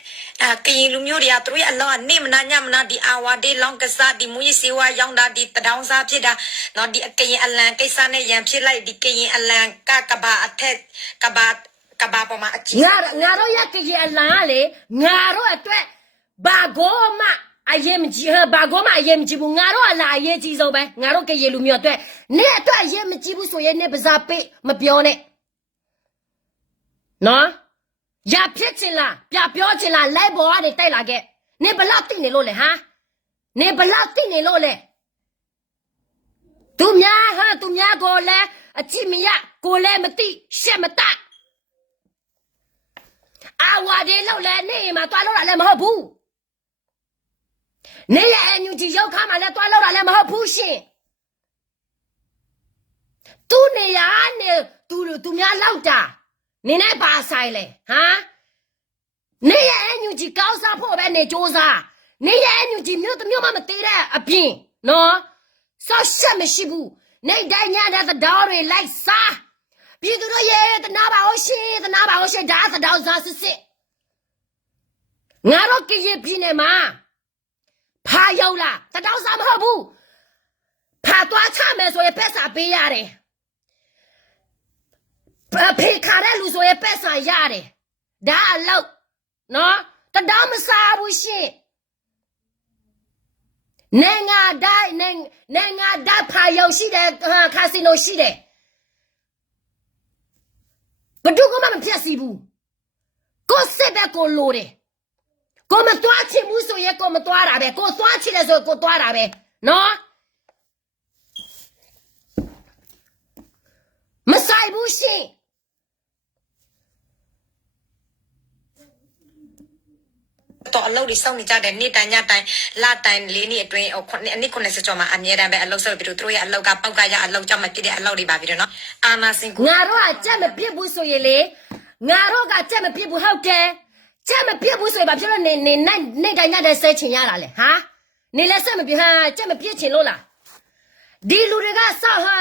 ကရင်လူမျိုးတွေကသူတို့ရဲ့အလောက်ကနေမနာညမနာဒီအာဝါဒေးလောင်းကစားဒီမူရေးစေဝါရောင်းတာဒီတဒေါင်းစားဖြစ်တာနော်ဒီကရင်အလံကိစ္စနဲ့ရန်ဖြစ်လိုက်ဒီကရင်အလံကဘာအထက်ကဘာပေါ်မှာအကြီးငါတို့ရကရင်အလံလေငါတို့အတွက်ဘာကိုမှအရေးမကြီးဘာကိုမှအရေးမကြီးဘူးငါတို့အလားအရေးကြီးဆုံးပဲငါတို့ကရေလူမျိုးအတွက်နေအတွက်အရေးမကြီးဘူးဆိုရင်နေပါစားပေးမပြောနဲ့နော်ရဖြစ်ချင်လားပြပြောချင်လားလိုက်ပေါ်ကနေတိုက်လာခဲ့နေဘလောက်တိနေလို့လဲဟာနေဘလောက်တိနေလို့လဲသူများကိုလည်းအကြည့်မရကိုလည်းမသိရှက်မတအာဝါဒေလောက်လဲနေမှာတွားလို့တာလည်းမဟုတ်ဘူးနေရအညူကြီးရောက်ခါမှလည်းတွားလို့တာလည်းမဟုတ်ဘူးရှင်သူနေရနေသူများလောက်တာနေနဲ့ပါဆိုင်လေဟာနေရအညူကြီးကောင်းစားဖို့ပဲနေစ조사နေရအညူကြီးမြို့မှမသေးတဲ့အပြင်နော်ဆောက်ရှက်မရှိဘူးနေတိုင်းညတဲ့တောင်းတွေလိုက်စားပြည်သူတို့ရဲ့တနာပါအောင်ရှင်ဒါသတောင်းစားစစ်ငါတို့ကရင်ပြည်နယ်မှာဖာရောက်လားတတောင်းစားမဟုတ်ဘူးဖာသွားချမယ်ဆိုရင်ပက်စာပေးရတယ်ဖေခါတဲ့လူဆိုရင်ပက်စာရတယ်ဒါအလောက်နော်တတောင်းမစားဘူးရှင်နိုင်ငံတိုင်းဖာရောက်ရှိတယ်ကာစီနိုရှိတယ်ဘယ်သူမှမဖြစ်စီဘူးကိုစစ်တဲ့ကိုလိုတယ်ကိုမတွားချင်ဘူးဆိုရင်ကိုမတွားတာပဲကိုသွားချင်တယ်ဆိုကိုတွားတာပဲနော်မဆိုင်ဘူးရှင်တော့အလုပ်တွေစောင့်နေကြတဲ့နေ့တိုင်းညတိုင်းလတိုင်း၄နှစ်အတွင်းအနည်း90ကျော်မှာအမြဲတမ်းပဲအလုပ်ဆက်ပြီးတော့သူတို့ရဲ့အလုပ်ကပောက်ကရအလုပ်ကြောင့်မဖြစ်တဲ့အလုပ်တွေပါပြီတော့နော်အာနာစင်ကိုငါတို့ကကြက်မပြစ်ဘူးဆိုရင်လေငါတို့ကကြက်မပြစ်ဘူးဟုတ်တယ်ကြက်မပြစ်ဘူးဆိုရင်ဘာဖြစ်လို့နေတိုင်းညတဲ့ဆဲချင်ရတာလဲဟာနေလဲဆက်မပြဟာကြက်မပြစ်ချင်လို့လားဒီလူတွေကစောက်ဟာ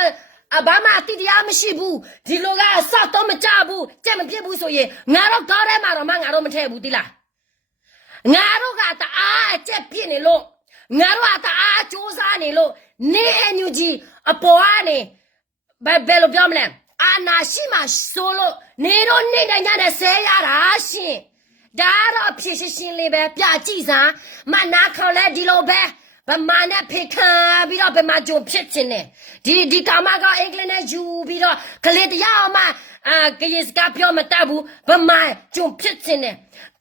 အဘာမှတိတရားမရှိဘူးဒီလူကစောက်တော့မကြဘူးကြက်မပြစ်ဘူးဆိုရင်ငါတို့ကောင်းထဲမှာတော့ငါတို့မထည့်ဘူးတိလားငါတို့ကတအားအကျက်ပြစ်နေလို့ငါတို့ကတအားစူးစမ်းနေလို့နေအညူကြီးအပေါ်ကနေဘယ်လိုပြောမလဲအာနာရှိမှဆိုလို့နေတော့နေတိုင်းညတဲ့ဆဲရတာရှင်ဒါတော့ဖြစ်ရှင်းလေးပဲပြကြည့်စားမနာခေါ်လဲဒီလိုပဲဗမာနဲ့ဖေခံပြီးတော့ဗမာကြုံဖြစ်ချင်တယ်ဒီကာမကအင်္ဂလိပ်နဲ့ယူပြီးတော့ကလေးတရားမှကရေးစကားပြောမတတ်ဘူးဗမာကြုံဖြစ်ချင်တယ်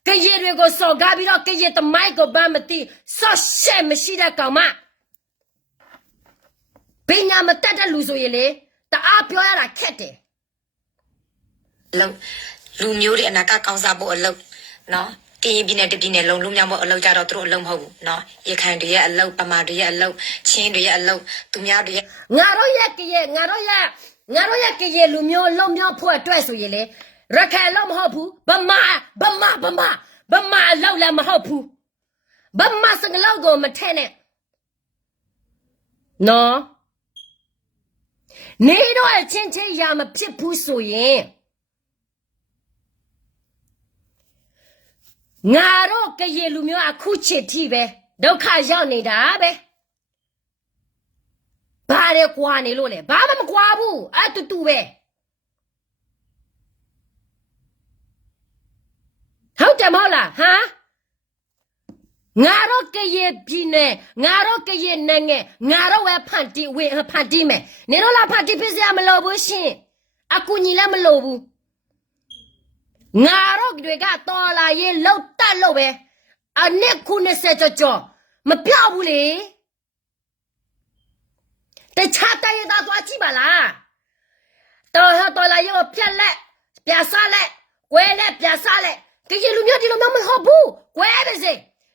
ကရေတွေကိုစော်ကားပြီးတော့ကရေတမိုက်ကိုဘာမသိဆော့ရှက်မရှိတဲ့ကောင်မပညာမတတ်တဲ့လူဆိုရင်လေတအားပြောရတာခက်တယ်လူမျိုးတွေအနာကကောင်းစားဖို့အလုပ်နော်ကရင်ပြည်နယ်တပြည်နယ်လုံးလူမျိုးမို့အလုပ်ကြတော့သူတို့အလုပ်မဟုတ်ဘူးနော်ရခိုင်တွေရဲ့အလုပ်ပမာတွေရဲ့အလုပ်ချင်းတွေရဲ့အလုပ်သူများတွေရဲ့ငါတို့ရဲ့ကရေလူမျိုးလုံးမျိုးဖို့အတွက်ဆိုရင်လေရခိုင်လုံးမဟုတ်ဘူးဗမာအလောက်လည်းမဟုတ်ဘူးဗမာစကလောက်ကိုမထဲနဲ့နော် နေတော့အချင်းချင်းရာမဖြစ်ဘူးဆိုရင်ငါတို့ကရေလူမျိုးအခုချစ်တိပဲဒုက္ခရောက်နေတာပဲဘာလဲကွာနေလို့လဲဘာမှမကွာဘူးအတူတူပဲဟုတ်တယ်မဟုတ်လားဟာငါတို့ကရေပြည်နယ်ငါတို့ကရေနိုင်ငံငါတို့ဝဲဖန်တီဝေဖန်တီမယ်နေတော့လာဖန်တီပြစရာမလိုဘူးရှင်အကူညီလည်းမလိုဘူးငါတို့တွေကတော်လာရေးလောက်တက်လို့ပဲအနစ်ခု20ကြောမပြောက်ဘူးလေတခြားတိုင်းရသားသွားကြည့်ပါလားတော်လာရေးပြက်လက်ပြစားလက်ကွဲလက်ပြစားလက်ကရေလူမျိုးဒီလိုမျိုးမဟုတ်ဘူးကွဲပါစေ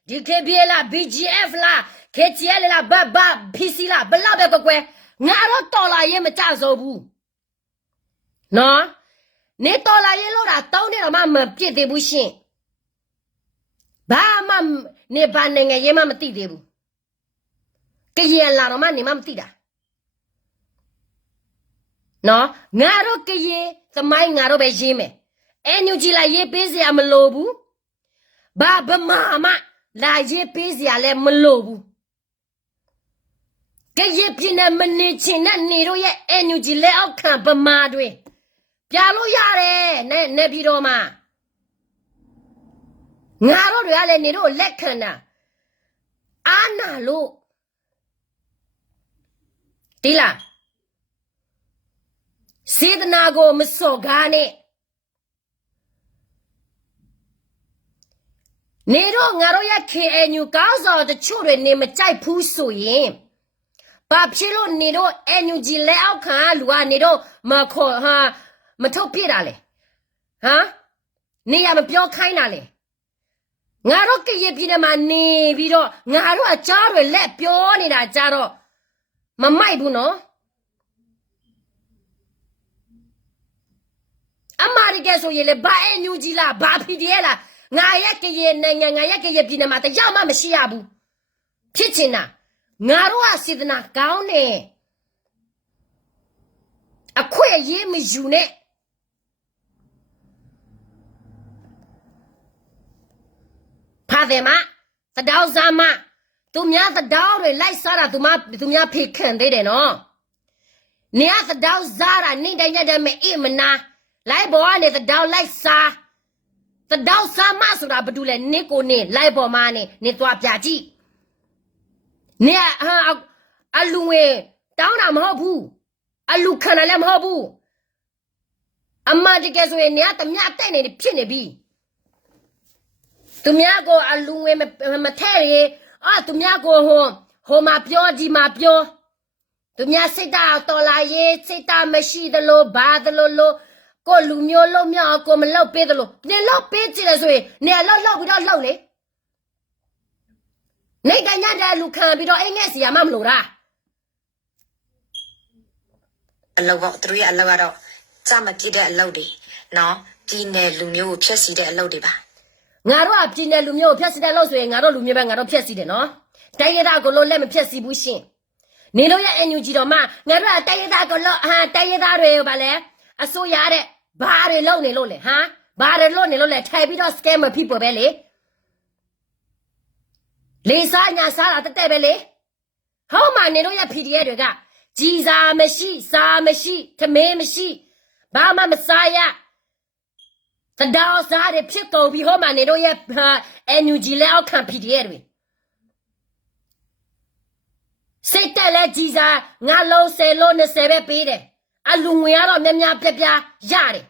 ဒီ KBL လား BGF လား KTL လားဘ PC လားဘလောက်ပဲကွယ်ငါတော့တော်လာရေးမကြစိုးဘူးနော်နေတော်လာရေးလို့တာတောင်းနေတော့မှမပြစ်သေးဘူးရှင်ဘာမှနေဘာနိုင်ငံရေးမှမသိသေးဘူးကရေလာတော့မှနေမှမသိတာနော်ငါတို့ကရေသမိုင်းငါတို့ပဲရေးမယ်NUG လာရေးပေးစရာမလိုဘူးဘာဗမာမလာရေးပေးစရာလည်းမလိုဘူးကရေပြင်းနဲ့မနေချင်တဲ့နေတို့ရဲ့ NUG လက်အောက်ခံဗမာတွေပြလို့ရတယ်နေပြည်တော်မှာငါတို့တွေကလည်းနေတို့လက်ခံတာအာနာလို့ဒီလားစေတနာကိုမစော်ကားနဲ့နေတော့ငါတို့ရဲ့ KNU ကောင်းစော်တချို့တွေနေမကြိုက်ဘူးဆိုရင်ဘာဖြစ်လို့နေတော့ NUG လက်အောက်ခံလူကနေတော့မခေါ်ဟာမထုတ်ပြတာလေဟမ်နေရမပြောခိုင်းတာလေငါတို့ကရပြည်နယ်မှာနေပြီးတော့ငါတို့အကြားတွေလက်ပြောနေတာကြတော့မမိုက်ဘူးနော်အမားရီကဆိုရင်လေဘာ NUG လားဘာ PDL လားငါရဲ့ကရေနိုင်ငံငါရဲ့ကရေပြည်နယ်မှာတရားမှမရှိရဘူးဖြစ်ချင်တာငါတို့ကစေတနာကောင်းနေအခွင့်အရေးမယူနဲ့ဖာတယ်မသတောင်းစားမသူများသတောင်းတွေလိုက်စားတာသူများဖေခံသေးတယ်နော်နေရသတောင်းစားတာနေတိုင်းတဲ့မအေးမနာလိုက်ပေါ်ကနေသတောင်းလိုက်စားသတောင်းစားမဆိုတာဘာတူလဲနေကိုနေလိုက်ပေါ်မှာနေသွားပြကြည့်နေဟာအလူငယ်တောင်းတာမဟုတ်ဘူးအလူခံတာလည်းမဟုတ်ဘူးအမတကယ်ဆိုရင်နေတမြတိုက်နေဖြစ်နေပြီသူများကိုအလူငယ်မထဲရသူများကိုဟိုမှာပြောဒီမှာပြောသူများစိတ်ဓာတ်တော်လာရေးစိတ်ဓာတ်မရှိသလိုဘာသလိုလို့ကိုလူမျိုးလုံးမြောက်ကိုမလောက်ပေးသလိုနေလောက်ပေးကြည့်လဲဆိုရင်နေလောက်ပြီးတော့လောက်လေနေကညတဲ့လူခံပြီးတော့အိမ်ငယ်စီရမှမလို့လားအလောက်ပေါ့သူတို့ရဲ့အလောက်ကတော့ကြမပြည့်တဲ့အလောက်တွေနော်ဒီနယ်လူမျိုးကိုဖျက်ဆီးတဲ့အလောက်တွေပါငါတို့ကပြည်နယ်လူမျိုးကိုဖျက်ဆီးတဲ့လို့ဆိုရင်ငါတို့လူမျိုးပဲငါတို့ဖျက်ဆီးတယ်နော်တိုင်းရသားကိုလို့လက်မဖျက်ဆီးဘူးရှင်နေလို့ရဲ့ NUG တော့မှငါတို့ကတိုင်းရသားကိုလို့တိုင်းရသားတွေဘာလဲအစိုးရတဲ့ဘာတွေလုပ်နေလို့လဲဟမ်ဘာတွေလုပ်နေလို့လဲထိုင်ပြီးတော့ scam people ပဲလေလေစားညာစားတာတက်ပဲလေဟောမှနေလို့ရဲ့ PDF တွေကကြီးစားမရှိစားမရှိထမင်းမရှိဘာမှမစားရတဒေါစားတဲ့ဖြစ်ကုန်ပြီးဟောမှနေတော့ရဲ့ NUG လက်အောက်ခံ PDF တွေစိတ်တက်လဲကြီးစားငါလုံး10လုံး20ပဲပေးတယ်အလူငွေကတော့များများပြပြရတယ်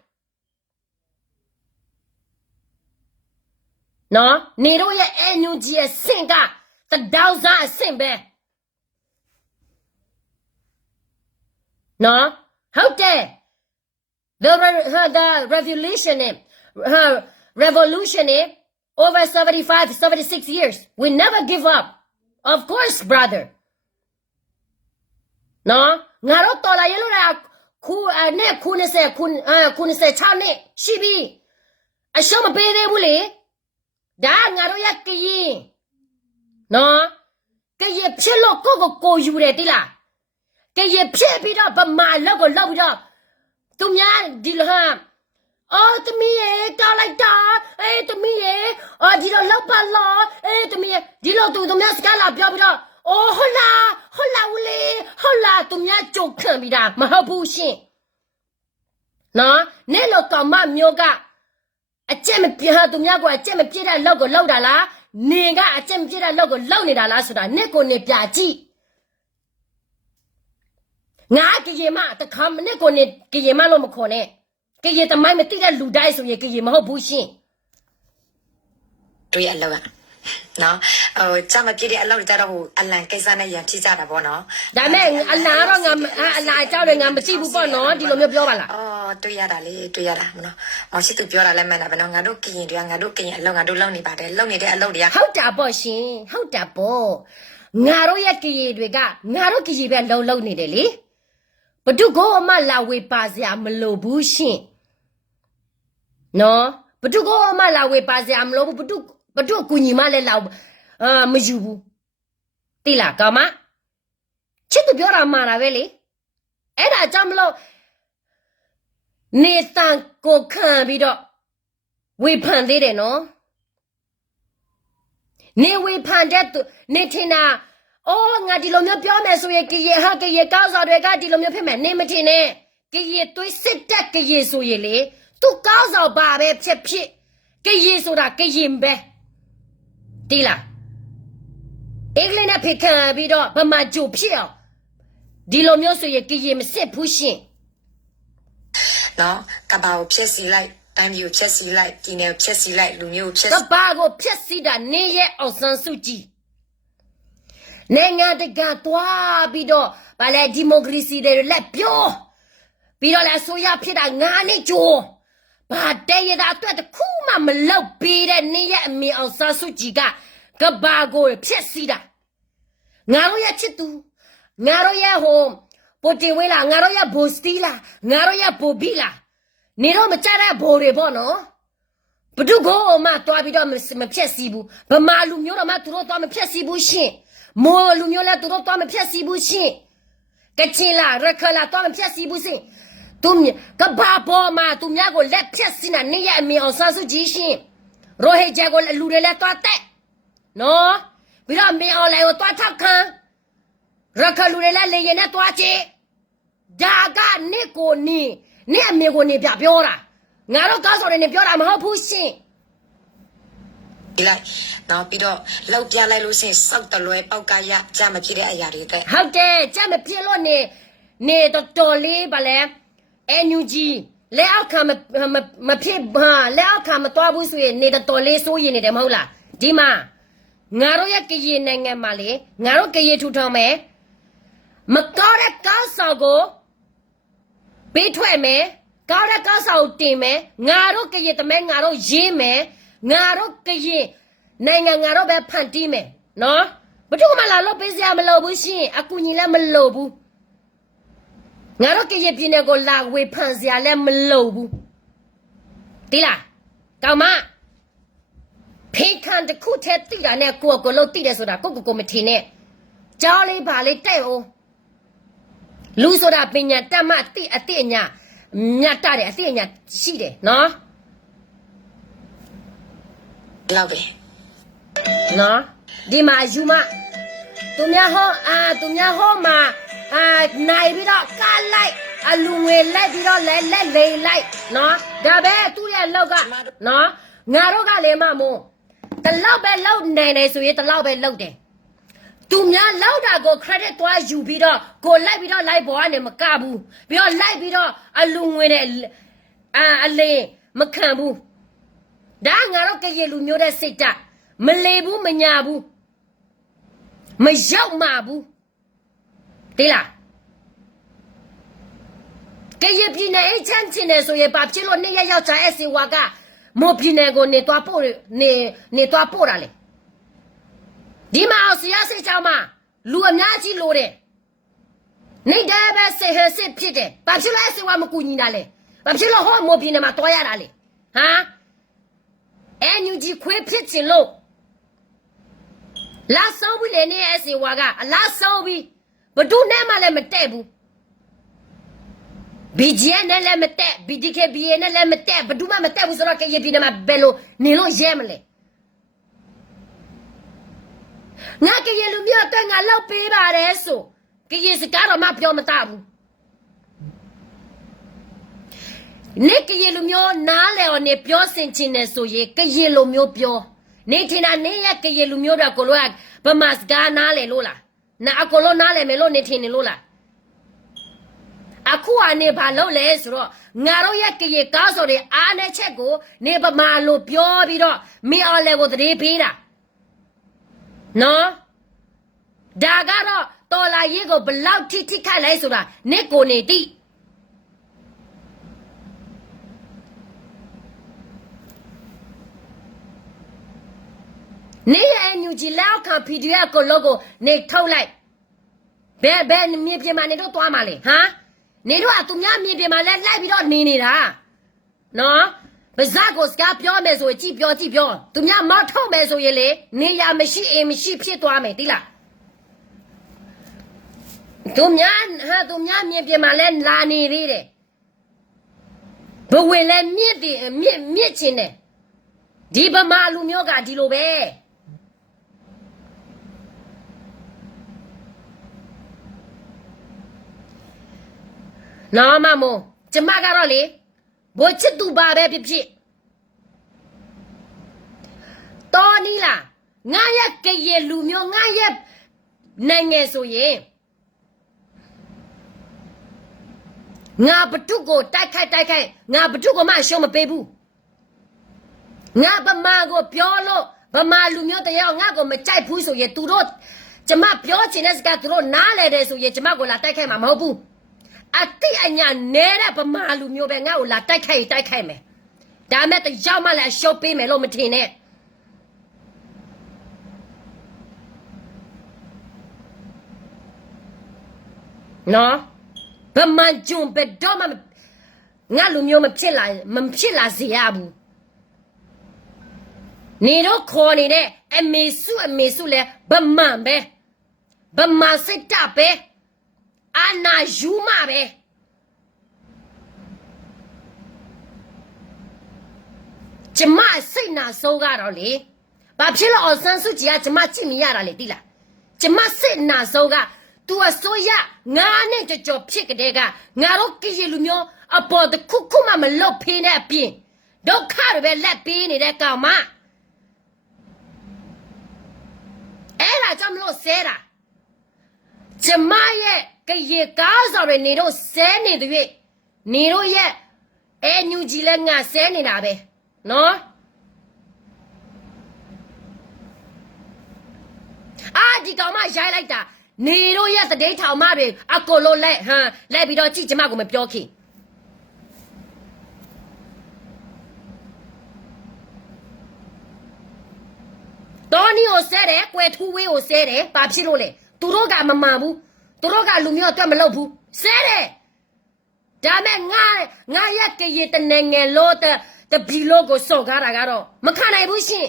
နော်နေတော့ရဲ့ NUG ရဲ့စင်ကတဒေါစားအစင်ပဲနော်ဟုတ်တယ် the revolution over 76 years we never give up of course brother နော်ငါတို့တော်လာရလို့လားခုနဲ့ခု20ခု26နှစ်ရှိပြီအရှုံးမပေးသေးဘူးလေဒါငါတို့ရကရင်နော်ကရင်ဖြစ်လို့ကိုယူတယ်တိလား给也骗比到把马老个老不着，都伢地了哈。哦，对面耶，搞来搞，哎，对面耶，哦，地了老板了，哎，对面地了都伢是干啦，不要不着。哦，好啦，我嘞，好啦，都伢就看比的，没好不行。那那老搞嘛苗个，啊，这么别哈都伢个，这么别的老个老的啦，你个啊，这么别的老个老你的啦是的，那个你别急。俺给爷妈，他看那个你给爷妈那么可能。给爷的妈妈对着路带所以给爷妈好不行。对呀，老啊，喏，咱们别的老在那户，阿兰给啥那样记着的不喏？咱们阿兰让俺阿兰找人俺们记不包喏，你都没有标完了。哦，对呀的嘞，对呀的，喏，我是都标了来买了不喏，俺都给人的，俺都给人老，俺都老你爸的，老你的老的呀。好大包行，好大包，俺都也给爷对个，俺都给爷边老你的嘞。不都给我们拉回巴子俺们老不行。喏，不都给我们拉回巴子俺们老不都姑娘们来拉没有不？对了，干嘛？这都表达嘛了喂嘞？哎，那咱们老你当个看比的，为判的人喏，你为判的都你听呐？哦，俺这老苗表面说也给爷哈给爷搞啥的，俺这老苗表面你没听呢？给爷对实的给爷说也嘞，都搞啥把呗撇，给爷说的给爷呗，对了。一个人那陪看比的，把马就票，你老苗说也给爷们谁不行？喏，他把我撇死来，单有撇死来，今年撇死来，路有撇死。他把我撇死的，你也熬上手机。那俺的干多比的，把来 democracy 的来表，比的来说要撇的俺的脚，把这一大段的苦嘛没老比的，你也没熬上手机个，个把我撇死的。俺都也吃度，俺都也好，不定位了，俺都也不死了，俺都也不比了，你都没在那不的不喏，不都过嘛，多比到没什么撇死不，不马路苗了嘛，多多没撇死不行，马路苗了多没撇死不行，个钱啦，热克啦，多没撇死不行，都没个爸爸嘛，都没个来撇死呢，你也没有三十几行，然后结果路的来多带，喏。比如没有来我多掏看，热克路来来人家多钱，大家你过你也没过你别表了，俺都告诉你表了没好不行。来，那比如老家来路线少得来报价呀，咱们批的哎呀的。好的，咱们批了你的道理吧嘞，NUG，来看没批哈，来看没多不岁，你的道理所以你的冇啦，对吗？俺都也给爷那个嘛嘞，俺都给爷出场没？没搞的搞啥个？被推没？搞的搞啥店没？俺都给爷的没？俺都爷没？俺都给爷那个俺都被判定没？喏，不就嘛啦，老百姓没老不行，啊姑娘来没老不？俺都给爷比那个拉回判下来没老不？对啦，干嘛？平看的苦菜对了呢，个老对的说的，个没听呢。家里把里带哦，路说的别人干嘛对啊对人，人大的对人细的喏。老呗，喏，你嘛有嘛？都伢好啊，都伢好嘛啊，哪边的干来啊，路外来边的来喏，这边都要老个喏，俺老个来嘛么？แต่เล่าไปเล่าในส่วนแต่เล่าไปเล่าเด้ตุเมียเล่าด่าก็เครดิตตัวอยู่ပြီးတော့ကိုလိုက်ပြီးတော့လိုက်ပေါ်ကနေမကဘူးပြီးတော့လိုက်ပြီးတော့အလူငွေနဲ့အလင်းမခံဘူးဒါငါတို့ကရေလူမျိုးတဲ့စိတ်ဓာတ်မလေဘူးမညာဘူးမရောက်မှာဘူးတိလားကရေပြည်နယ်အချမ်းချင်းနေဆိုရင်ဘာဖြစ်လို့နေ့ရက်ယောက်ျားအစီဝါကမောပြနေကိုနေတော့ပို့နေတော့ပို့တာလေဒီမှာဆရာစိတ်ချောင်းမှာလူအများကြီးလိုတယ်နေတဲ့ပဲစိတ်ဟန်စစ်ဖြစ်တယ်ဘာဖြစ်လို့အစီဝါမကူညီတာလဲဘာဖြစ်လို့ဟောမောပြနေမှာတွားရတာလဲဟာအန်ယူဂျီခွေးဖြစ်ချင်လို့လာဆောပြီးလေနေအစီဝါကအလားဆောပြီးဘ do nema le metebu BGN le mete BDKBN le mete badu ma metebu so ke ye bi na belo ni lo yemle nga ke ye lu myo atwa nga lauk pe bare so ke ye saka ro ma pyo mata bu ne ke ye lu myo na le o ne pyo sin chin ne so ye ke ye lu myo pyo ne thina ne ya ke ye lu myo da ko lo ya ba ma saka na le lo la na akolo na le me lo ne thin ne lo laအခုကနေဘာလုပ်လဲဆိုတော့ငါတို့ရဲ့ကရေကားစော်တွေအားနဲ့ချက်ကိုနေပမာလို့ပြောပြီးတော့မင်းအောင်လေကိုတရေပေးတာနော်ဒါကတော့တော်လာရေးကိုဘလောက်ထိခိုက်လိုက်ဆိုတာနေကိုနေတိနေရဲ့ညူကြီးလောက်ခံဗီဒီယိုကိုလောကိုနေထုတ်လိုက်ဘယ်မြေပြင်မှာနေတော့သွားမှာလေဟမ်နေတော့သူများမြေပြင်မှာလဲလိုက်ပြီးတော့နေနေတာနော်ပါဇက်ကိုစကားပြောမယ်ဆိုရင်ကြည့်ပြောသူများမောက်ထုတ်မယ်ဆိုရင်လေနေရမရှိအိမ်မရှိဖြစ်သွားမယ်တိလားသူများမြေပြင်မှာလဲလာနေသေးတယ်ဘဝင်လဲမြစ်ချင်းတယ်ဒီဗမာလူမျိုးကဒီလိုပဲနော်မမို့ကျမကတော့လေဘိုးချစ်သူပါပဲဖြစ်တော်နီးလားငါရဲ့ကရေလူမျိုးငါရဲ့နိုင်ငံဆိုရင်ငါဘတုကိုတိုက်ခိုက်ငါဘတုကိုမှရှုံးမပေးဘူးငါဗမာကိုပြောလို့ဗမာလူမျိုးတယောက်ငါကိုမကြိုက်ဘူးဆိုရင်သူတို့ကျမပြောချင်တဲ့စကားသူတို့နားလဲတယ်ဆိုရင်ကျမကိုလာတိုက်ခိုက်မှာမဟုတ်ဘူးအတိအညာနေတဲ့ဗမာလူမျိုးပဲငါ့ကိုလာတိုက်ခိုက်မယ်ဒါမဲ့တယောက်မှလည်းရှုပ်ပေးမယ်လို့မထင်နဲ့နော်ဗမာဂျုံဘယ်တော့မှငါလူမျိုးမဖြစ်လာစေရဘူးနေတော့ခေါ်နေတဲ့အမေစုလဲဗမာပဲဗမာစိတ်တပဲအနာယူမပဲကျမစိတ်နာဆုံးကတော့လေဘာဖြစ်လို့အောင်ဆန်းစုကြည်ကကျမကြည့်မိရတာလေတိလားကျမစိတ်နာဆုံးက तू အစိုးရငါနဲ့ကြော်ဖြစ်ကြတဲ့ကငါတို့ကြည်လူမျိုးအပေါ်တခုမှမလုပ်ဖေးတဲ့အပြင်ဒုက္ခတွေပဲလက်ပေးနေတဲ့ကောင်မအဲ့ဒါကြောင့်မလို့ဆဲတာကျမရဲ့ကရေကားစော်တွေနေတော့ဆဲနေသူ၍နေတော့ရဲ့အဲညူကြီးလဲငါဆဲနေတာပဲနော်ဒီကောင်မရိုက်လိုက်တာနေတော့ရဲ့တတိထောင်မတွေအကိုလိုလက်ပြီးတော့ကြည့်ကျမကိုမပြောခင်တော်နီကိုဆဲတယ်ကွယ်ထူးဝေးကိုဆဲတယ်ဘာဖြစ်လို့လဲသူတို့ကမမှန်ဘူးသူတို့ကလူမျိုးအတွက်မလုပ်ဘူးဆဲတယ်ဒါမဲ့ငါရဲ့ကရေတနေငယ်လို့တဘီလို့ကိုစော်ကားတာကတော့မခံနိုင်ဘူးရှင်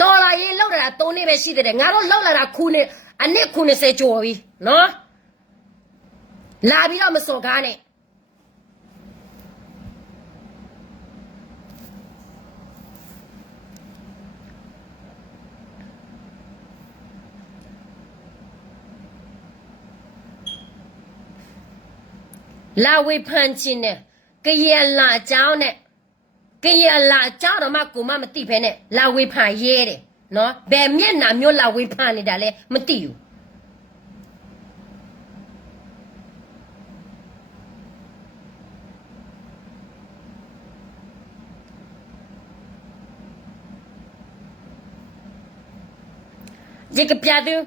တော်လာရင်လောက်တာ3နှစ်ပဲရှိတယ်ငါတို့လောက်လာတာအနည်း90ကျော်ပြီနော်လာပြီးတော့မစော်ကားနဲ့လာဝေဖန်ချင်းနဲ့ကရလာအကြောင်းနဲ့ကရလာအကြောင်းတော့မှကိုမသိဖဲနဲ့လာဝေဖန်ရဲတယ်နော်ဘယ်မျက်နှာမျိုးလာဝေဖန်နေတာလဲမသိဘူးဒီကပြတဲ့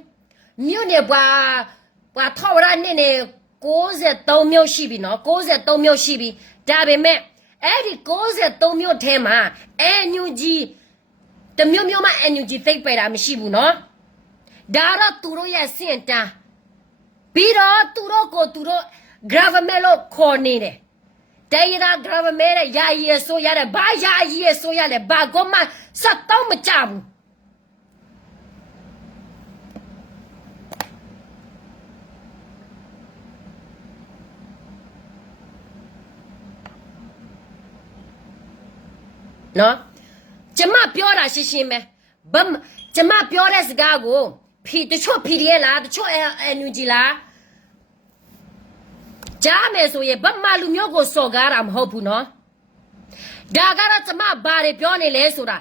မြို့နယ်ဘွာထောက်ရနေ93မြို့ရှိပြီနော်93မြို့ရှိပြီဒါပေမဲ့အဲ့ဒီ93မြို့ထဲမှာNUG တမြို့မှာ NUG သိပ်ပဲတာမရှိဘူးနော်ဒါတော့သူတို့ရဲ့စင်တာပြီးတော့သူတို့ government လို့ခေါ်နေတယ်တရား government ရဲ့ယာယီဆိုရတယ်ဘာယာယီဆိုရလဲဘာကောမှစတော့မကြဘူး နော်ကျမပြောတာရှင်းရှင်းပဲကျမပြောတဲ့စကားကိုတချို့ PDF လားတချို့ NUG လားကြားမယ်ဆိုရင်ဗမာလူမျိုးကိုစော်ကားတာမဟုတ်ဘူးနော်ဒါကတော့ကျမဘာတွေပြောနေလဲဆိုတာ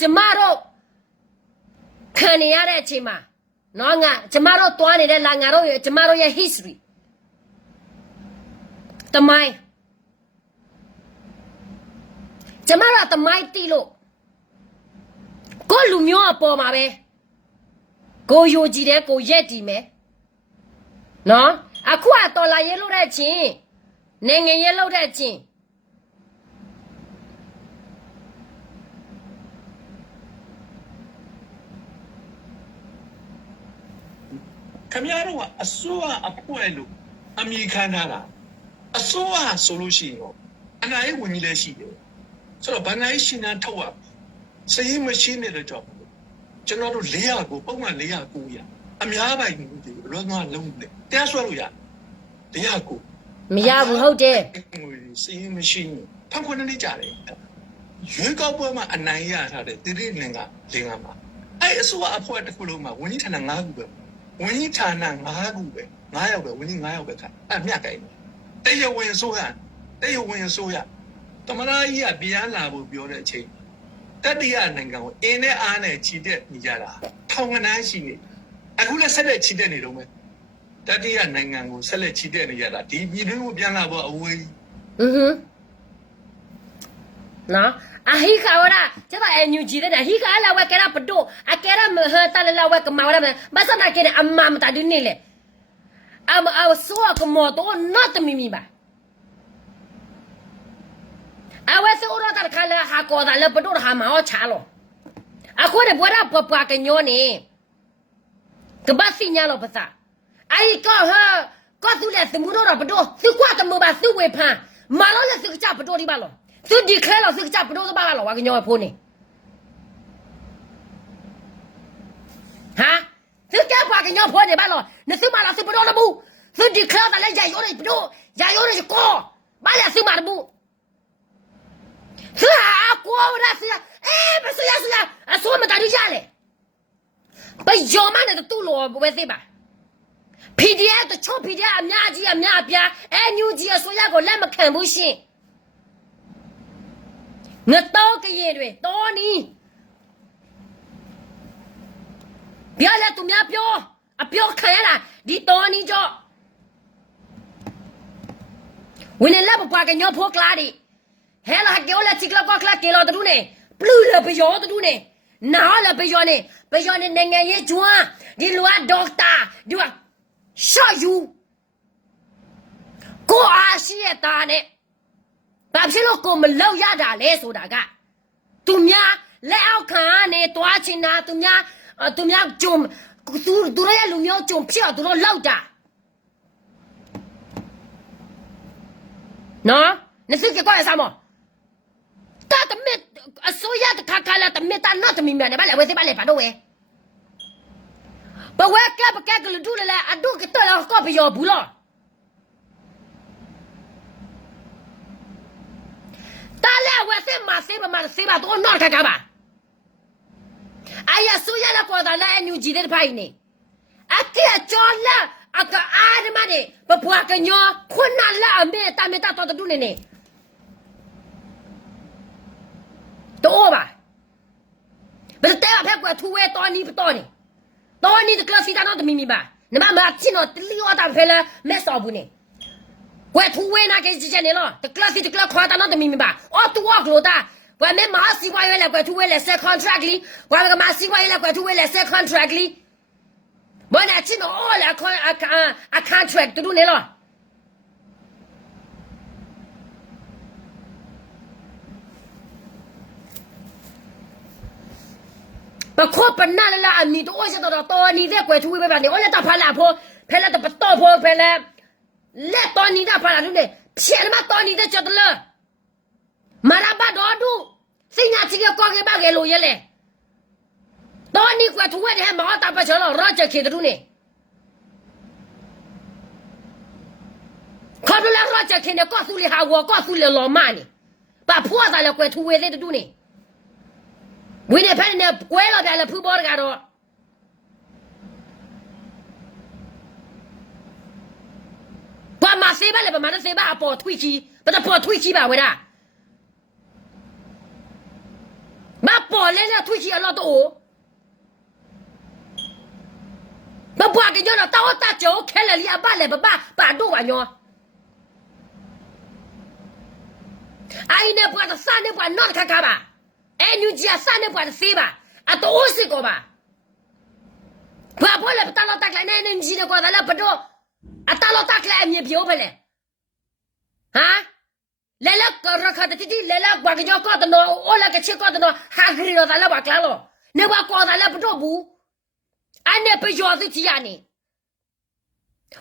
ကျမတို့ခံနေရတဲ့အချိန်မှာနော်ကျမတို့တွားနေတဲ့လာငါတို့ကျမတို့ရဲ့ history တမိုင်းကျမတို့တမိုင်းတီးလို့ကိုလူမျိုးအပေါ်မှာပဲကိုယိုကြည်တယ်ကိုရက်တီမယ်နော်အခုကတော်လာရဲလို့တဲ့ချင်းနိုင်ငံရဲလို့တဲ့ချင်းခမရတော့အစိုးရအဖွဲ့လို့အမိခံထားတာအစိုးရဆိုလို့ရှိရင်အနာရေးဝင်ကြီးလည်းရှိတယ်ဆိုတော့ဗန်နိုင်ရှင်နာထုတ်ရစည်မရှိနေတဲ့ကြောင့်ကျွန်တော်တို့400ကိုပုံမှန်400ရအများပိုင်ဒီလောကလုံးနဲ့တရားစွဲလို့ရ400ကိုမရဘူးဟုတ်တယ်စည်မရှိဖန်ခွန်းနေကြတယ်ရွေးကောက်ပွဲမှာအနိုင်ရထားတဲ့တိတိလင်္ကာမှာအဲ့အစိုးရအဖွဲ့တစ်ခုလုံးမှာဝန်ကြီးဌာန9ခုပဲဝန်ကြီးဌာန9ခုပဲ9ယောက်ပဲဝန်ကြီး9ယောက်ပဲခါအဲ့မြတ်ကိုင်းတရားဝင်ဆိုရတမနာကြီးကပြန်လာဖို့ပြောတဲ့အချိန်တတိယနိုင်ငံကိုအင်းနဲ့အားနဲ့ခြိတက်နေကြတာထောင်ကနန်းရှိနေအခုလည်းဆက်လက်ခြိတက်နေတော့မယ်တတိယနိုင်ငံကိုဆက်လက်ခြိတက်နေကြတာဒီပြည်တွင်းကိုပြန်လာဖို့အဝေးနော်အဟိခါဝရကျမအညူကြည့်တဲ့ဟိခါလာဝကရပဒိုအကရမဟတလလာဝကမောရမမစနာကေအမမတာဒင်းနေလေအဆောကမောတော့နတ်မီမီပါအဝဲစောရတာခါလာဟာကောဒါလပဒိုဟာမောချာလောအခုတဲ့ဘွားပပကညောနေကဘာစီညာလောပစာအိုင်ကောဟာသူလက်စမှုတော့ပဒိုသူကွာတမပါသူဝေဖန်မာလောလက်စကချပဒိုဒီပါလောသူဒီခဲလောစကချပဒိုကပါလောဝကညောဖိုးနေဟာသူကပါကညောဖိုးနေပါလောနစမလာစပဒိုလဘူးသူဒီခဲတာလက်ရရိုးနေပဒိုရရိုးနေကိုဘာလဲစမရဘူး是啊，过了是啊，哎，不是呀是呀，说我们打就下来，把要嘛那个堵了，不会是吧？PDF 的臭 PDF 面积啊面边，哎，牛鸡啊说那个那么看不行，我刀个爷对，刀你，不要来东面标啊，不要看了，你刀你着，为了那不把个鸟破拉的。ဟဲလာကေလာချီကလာကောကလာကေလာတူနေပလူလာပယောတူနေနာလာပယောနေနိုင်ငံရေးကျွမ်းဒီလူကဒေါက်တာဒီကရှာယူကိုအားရှိရတာနဲ့ဘာဖြစ်လို့ကိုမလောက်ရတာလဲဆိုတာကသူများလက်အောက်ခံနေတွားချင်တာသူများဂျုံသူရဲ့လူမျိုးဂျုံဖြစ်သူတို့လောက်တာနော်နစ်ကကောရစမောတာတမစ်အစိုးရတခါခါလာတမစ်တာနတ်တမီမြန်ဘာလဲဝဲစီဘာလဲဘာတော့ဝဲဘဝကပ်ကကလူဒူလဲအဒုကတော်ကောပယောဘူးလားတာလဲဝဲစီမစေပါတော့နော်ခါပါအယာဆိုရလာပေါ်တာလဲအညူကြည့်တဲ့ဖိုင်နေအတေကျော်လာအကအားမနေဘဘွားကညောခွန်းလာအမေတာမေတာတော်တူနေတော့ပါဘယ်တဲ့ဖက်ကွာထူဝဲတော်နီတကလစီတာတော့တမီမီပါနမမချင်းတော့တလီဝတာဖဲလာမဲဆော်ဘူးနေကွာထူဝဲနာကေချနေလို့တကလခွာတာတော့တမီမီပါအော်တူဝကလို့တာကွာမဲမစီဝါရဲလေကွာထူဝဲလေဆက် contract လီကွာကမစီဝါရဲလေကွာထူဝဲလေဆက် contract လီဘောနာချင်းတော့အော်လေအ contract တူနေလို့บะข้อปนันละอันนี้ตัวจะตัวนี้เรียกว่าทุยไปแบบนี้โอ้ยตาพาลาพอเพลแต่ปะต่อพอเพลและตอนนี้ตาพาลาทุกเนี่ยเพี้ยนมาตอนนี้จะจดเลยมาราบาดอดูสิ่งที่จะก่อให้บ้าแกรู้ยังเลยตอนนี้กว่าทุยเนี่ยมาตาพาชลรอจะเขียนทุกเนี่ยเขาดูแลรอจะเขียนเนี่ยก็สุริหาวัวก็สุริหล่อมานี่ป把破啥了怪土味的都呢？为了拍那怪了的了铺包的干着。把马谁把了把马的谁把包推起，把他包推起吧，为啥？把包来了推起要老多。把包给娘了，到我大脚开了2把来把多完娘。阿姨那包的3那包拿看看吧，哎牛鸡啊3那包的谁吧？啊都是个吧？把包来不打了打来那能鸡的瓜子来不着，啊打了打来没标不来，啊？来了搞着看的弟弟来了，我给娘搞的呢，我那个去搞的呢，还给了咱来把干了，那把搞咱来不着不？俺那不要的几样呢？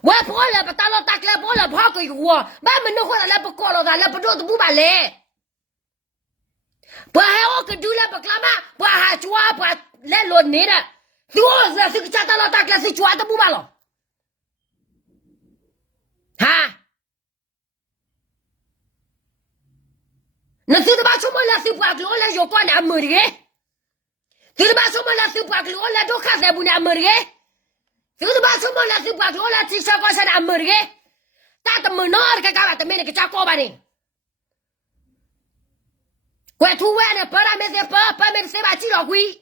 我跑了不打了打来跑了跑个我，俺们那会儿来不搞了咱来不着都不把来，不还我跟住了不干嘛？不还抓不来落你的，多是这个家打了打来是抓都不把了，哈？那这个把什么来是不给我来要管的没的？这个把什么来是不给我来都看在不呢没的？这个把什么来是不给我来至少搞些的没的？打的没哪个干嘛的没那个家搞吧呢？怪土外的本来没在把没谁把几老鬼。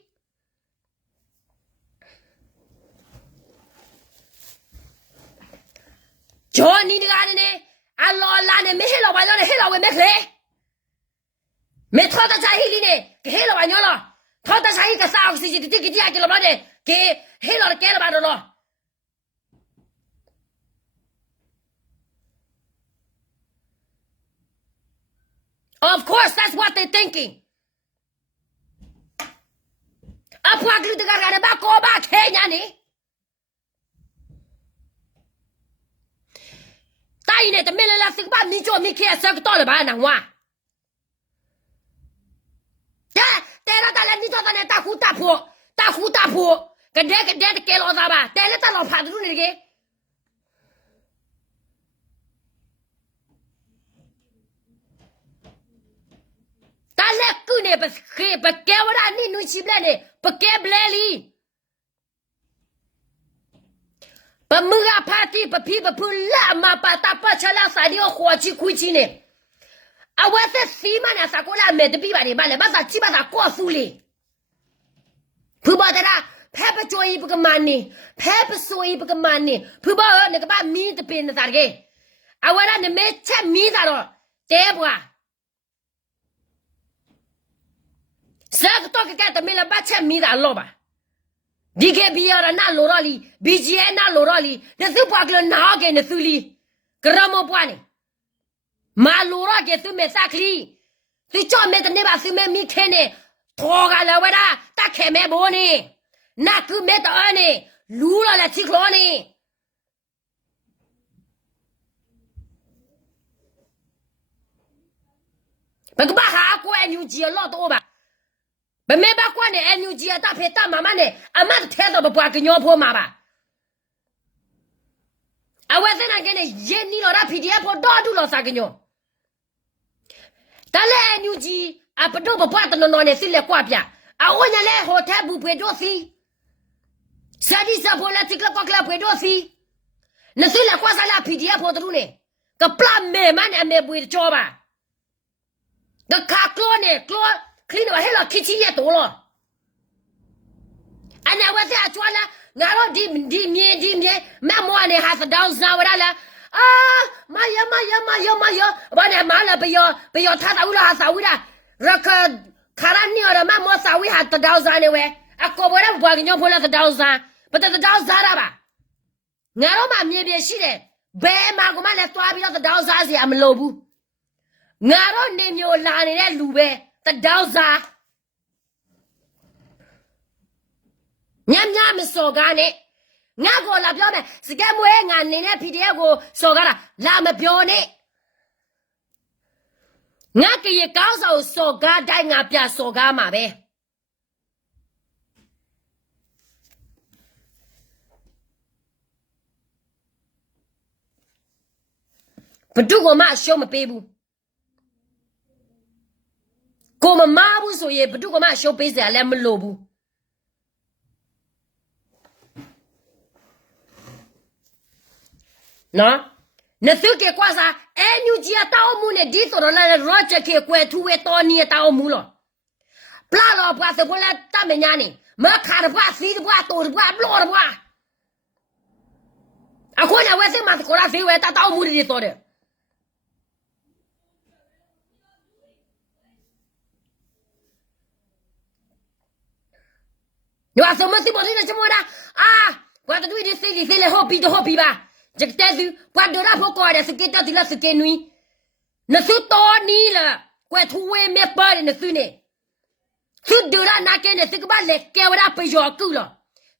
叫你的干的呢？俺老懒的没黑老板娘的黑老板没黑。没掏到家里呢，给黑了完娘了，掏到家里个3个星期的这个家给了嘛的，给黑了的给了吧的了。Of course, that's what they're thinking. 啊，破个这个人把锅巴开呀你，大姨呢，这没来了，这个把米酒米开，这个到了吧，难哇。带了你找他那大呼大破，跟这的给老啥吧？带了咱老怕的住那个。但来狗呢不给我那你弄起不来的，不给不来哩。不门啊怕地不皮不破烂嘛，把大把车辆啥的要花起亏起呢？啊，我在西马那啥过来买的比吧的，把啥鸡巴啥过数哩。不把的啦，拍不交一不个慢呢，拍不说一不个慢呢，不把那个把米的变的咋的个？啊，我让你买吃米咋了？对不啊？啥个到个干的没了，把吃米咋了吧？你给必要的那落到里，比起那落到里，那是把个哪个那手里，个什么不呢？马落到给手买啥个里？最早买的那把手买米开呢？拖个了为啥？打开买包呢？那个买到呢？撸了来提克呢？那个把哈过爱牛鸡老多吧？不买把关的爱牛鸡大牌大妈妈呢？俺妈的抬到不跟娘婆妈吧？啊，我在那给你眼你了那皮鞋婆打住了啥个娘？但来爱牛鸡。啊，不都不把的那呢是来挂边啊！我原来后台不陪着谁，啥地啥破了这个挂个陪着谁？那谁来挂啥来皮鞋破的路呢？个不然买嘛呢买不会着吧？个卡klo呢klo可能还了开起也多了。啊，那我在做了，俺老地面，买么呢还是到上我了？啊，妈呀！我呢买了不要他啥为了还啥为了？那个看了你的妈妈啥为啥得到啥呢喂？啊，搞不了不给你婆了得到啥？不得到啥了吧？俺老妈面别洗的，白马我妈来抓比较得到啥是俺们老不？俺老那面我拉你来路呗，得到啥？俺们说干的，俺个那表呢是干么？俺那皮的个说干了，那么表呢？俺给也搞上说干带俺别说干嘛呗？不住我妈小么背部， မမားဘူးဆိုရင်ဘယ်သူကမှရှုပ်ပေးစရာလည်းမလိုဘူးနော်နစုကေကွာစာအန်ယူဂျီအတောင်းမှုနဲ့ဒီဆိုတော့လည်းရော့ချက်ကေကွယ်ထူဝဲတော်နီတောင်းမှုလို့ပလာတော့ဘွားစပေါ်လာတမညာနေမခါရဘွားစီးဘွားတိုးဘွားဘလောဘွားအခုလည်းဝဲစမတ်ကိုလာစီဝဲတောင်းမှုတွေတော်တယ်你话什么事？我听得什么的啊？我这对的谁的谁来好比就好比吧。这个但是我得了不高的是给到的了是给女，那是多你了，我土味没包的那是呢。是得了那个呢是个把来给我那不要够了，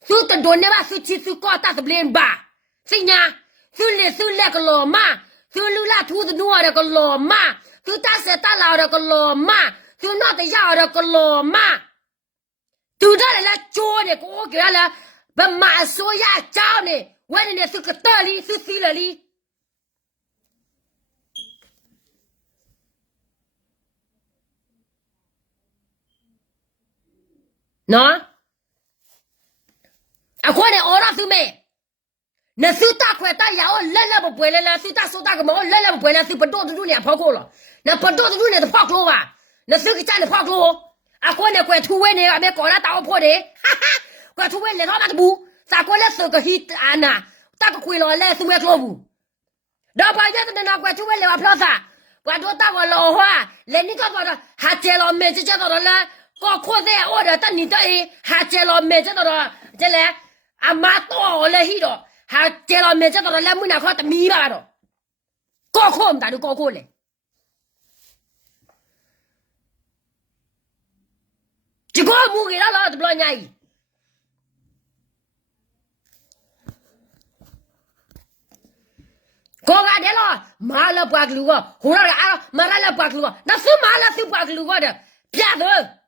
是的多那把是去是高大是不连吧？是呢，是那个老妈，是路那兔子挪那个老妈，是大蛇大老那个老妈，是那的要那个老妈。都到来了，叫呢，我给他了，把马说呀叫呢，我呢是个道理，是谁了哩？喏，啊，快点，我那是没，那是大块大牙，我来不回来了，是大手大个毛，来不回来，是不到的路脸跑过了，那不到的路脸的跑过吧，那是个站的跑过。啊，我呢，怪土味呢，还没搞那打破的，哈哈，怪土味来他妈的不，咋过来是个黑安呐？打个回来来是为做不？老板家的那怪土味来不了啥？怪多打个老话，来你搞到了，还接了没就接到了，搞扩在我的等你的哎，还接了没接到了，这来阿妈多了许多，还接了没接到了，来没那块的米吧了，搞扩我们打就搞扩嘞。这个木给他了，怎么了呢？刚刚的了，马了不给路个，后来啊，马了不给路个，那是马了是不给路个的，骗人！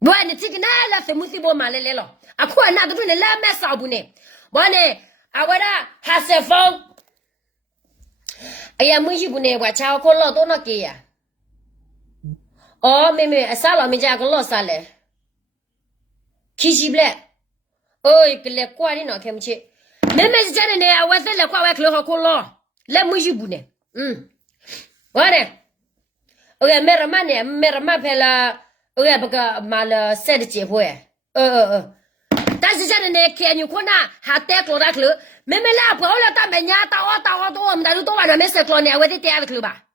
我呢，这个那了什么事不马来了？啊，快那都是来买烧布呢，我呢，啊，我的还是风。哎呀，没事不呢，我瞧可老多那个呀。哦，妹妹，啥了？没家个老啥嘞？气息不嘞？哦，个来挂的呢，看不起。妹妹是真的呢，我在来挂，我可好可了，来没事不呢？我呢，我也没人买呢，没人买牌了，我也不个买了晒的结婚哎，但是真的呢，看你看那还带过来去，妹妹来不好了，大妹伢打我多，我们大家多晚上没晒过呢，我得带着去吧，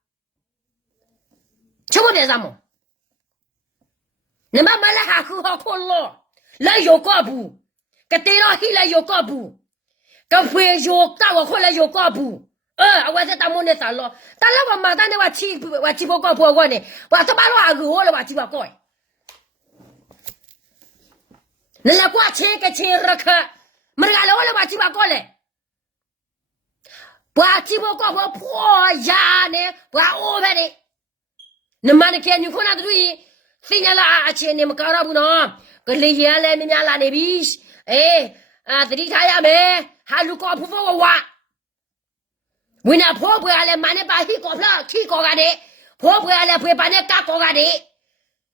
全部带上么？你妈妈来还很好看了，来有个不，个对了黑来有个不，个会有大我看来有个不，我在大门那啥了，但是我马上的我去不搞破我呢，我他妈乱我了我去不搞，你来挂钱个钱热克，没干了我了我去不搞嘞，我去不搞破呀呢，我我拍的，你妈的看你看那个对。现在啦，钱你们搞了不呢？个利息来，你们拉那边，这里他呀没，还如果不付我话，为那婆婆来买那把黑搞了，去搞个的，婆婆来会把那搞搞个的，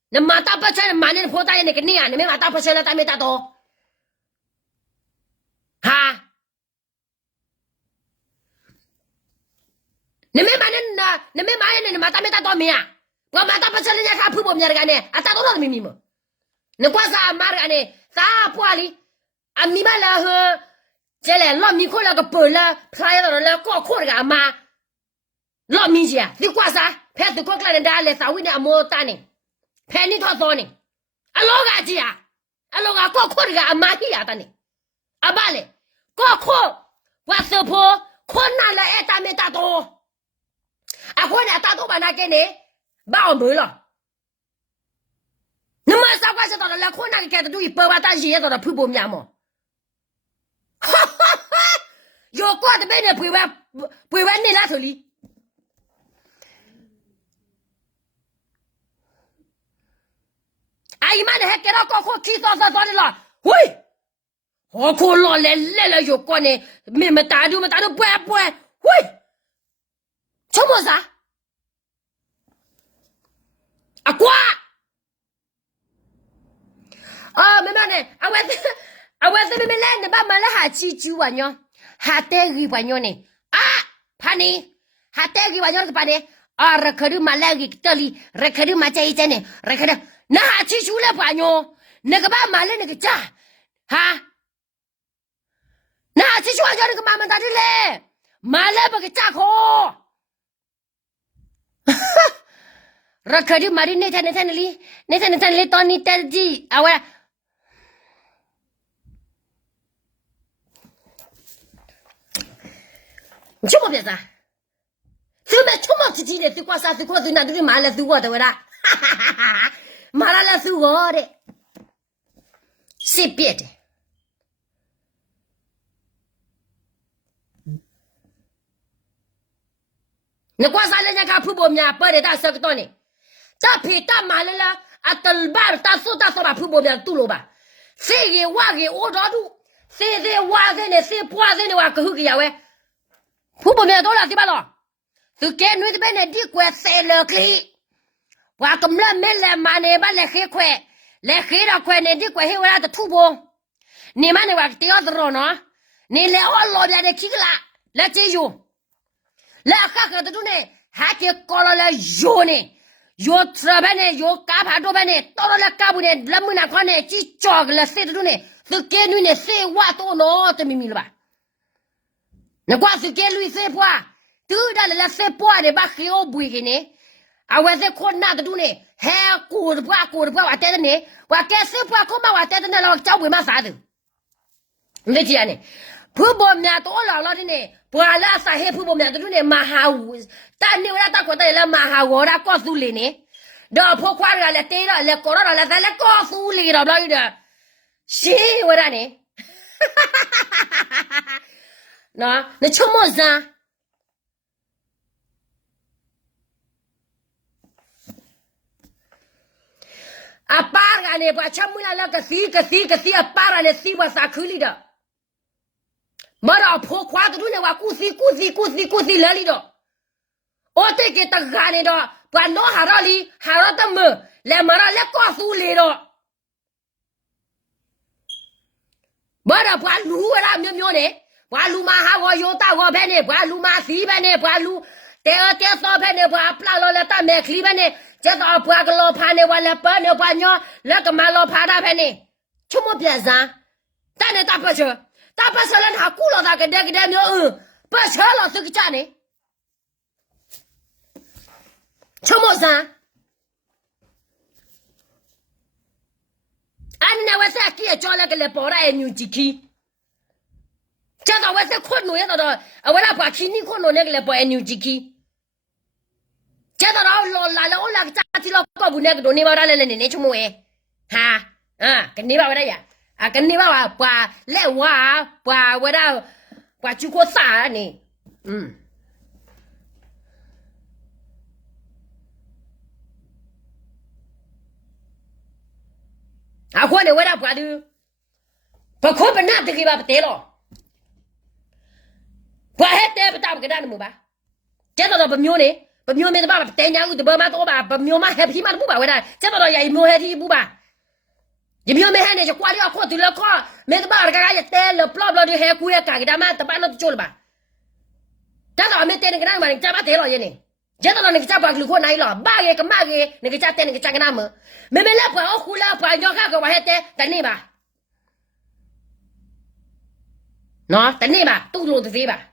那马大不成，买那婆大爷那个你啊，你们马大不成了，大没大多，哈？你们买那，你们买那，你马大没大多没啊？我马大不成人家看婆婆面的干呢，啊，大多少秘密么？你光啥买的干呢？啥不里？啊，你买了和这来老米可那个包了，拍到了搞苦的个妈，老米姐，你光啥？拍是搞个人家来啥为呢？没打呢，拍你多少呢？啊，老个姐啊，啊，老个搞苦的个妈去呀的呢？啊，爸嘞，搞苦，我手婆困难了，哎，大没大多，啊，困难大多把那给你。把我没了，那么啥关系到了？来困难的开始注意包吧，但是也到了婆婆面嘛，哈哈哈！有挂的被人陪完你那头里，阿姨妈的还给他搞好气烧的了，喂，我可老来了有挂呢，妹妹打都不喂，什么啥？啊瓜。哦，妹妹呢？啊，我这妹妹来，你把门来下起酒啊妞，下带个吧妞呢？啊，怕你，下带个吧妞是怕你。啊，人可能买来个这里，人可能买这一件呢，人可能那下起酒来吧妞，那个把买来那个家，哈，那下起酒啊叫那个妈妈打的嘞，买来把个家可。人可能买的那里，当你带的啊我。你什么别子？怎么这么自己的？这瓜啥子瓜子？那都是买了是我的，喂啦！哈哈哈哈！买了是我的，谁别的？那瓜啥人家看婆婆面，把的大小个多呢？这皮大买了啦，啊，等把大手把婆婆面堵了吧？谁给我给我抓住？谁在挖人呢？谁不挖人的话，可后个呀喂？婆婆面多了对吧咯？就给女的边的地瓜塞了个，我根本没来买呢，把来黑块，来黑了块呢，地瓜黑我的土不？你们那话屌子了呢？你来我老家的去个啦，来解决，来哈哈的都呢，还给搞了来药呢，药吃了边呢，药干怕多边呢，到了来干不呢，那么那块呢，就叫个来塞的都呢，就给女的塞挖多呢，这明白了吧？那瓜是给女塞破，都让人家塞破的，把黑我不给呢。啊，我在看那的都呢，还过的不，我带着呢，我该塞破恐怕我带着那老教会嘛啥的。你听呢？婆婆面多老的呢，不然那啥黑婆婆面的都呢，马哈乌，但你那大国的来马哈我那告诉你呢，老婆夸了来对了，来搞了来再来告诉你了，老有点，是我那呢？那什么子？啊，巴个呢？把全部那个死啊，巴个呢死把啥口里的？马上破夸的都呢，我故事来里的。我得给他干的的，把脑哈到里，哈到的么？来马上来告诉你的。马上把路啦喵呢？把路马哈我有大我拍呢，把路马西拍呢，把路第三拍呢，把不拉了大麦克里拍呢，这到把个老拍呢，我来把呢把鸟那个马老拍大拍呢，什么边上？但呢大不车了，他过了那个喵不车了这个家呢？什么山？俺那我在给叫那个来包来牛几去。这到我在看农业的，我那把去你看农那个来包牛几去。这到老来我那个家庭老搞不那个东西，我那来你什么哎？哈跟你爸爸那样啊，跟你爸爸把来我啊，把我那把就过啥呢？啊，我呢我那把的，把可不拿这个吧不得了。我还带不打不给他的么吧？这到不苗呢？不苗没得办法，带娘的不嘛多吧？不苗嘛还皮嘛都不吧？为啥？这到也苗还皮不吧？一苗没还呢就挂掉挂对了挂，没得办法，刚也带了，不的还贵干给他们，他把那做了吧？这到没带那个那嘛，你家把带了也呢？这到那个家把路过哪里了？马个那个家带那个家给他们，妹妹来不我回来不要看个我还带等你吧？喏，等你吧，都落的飞吧。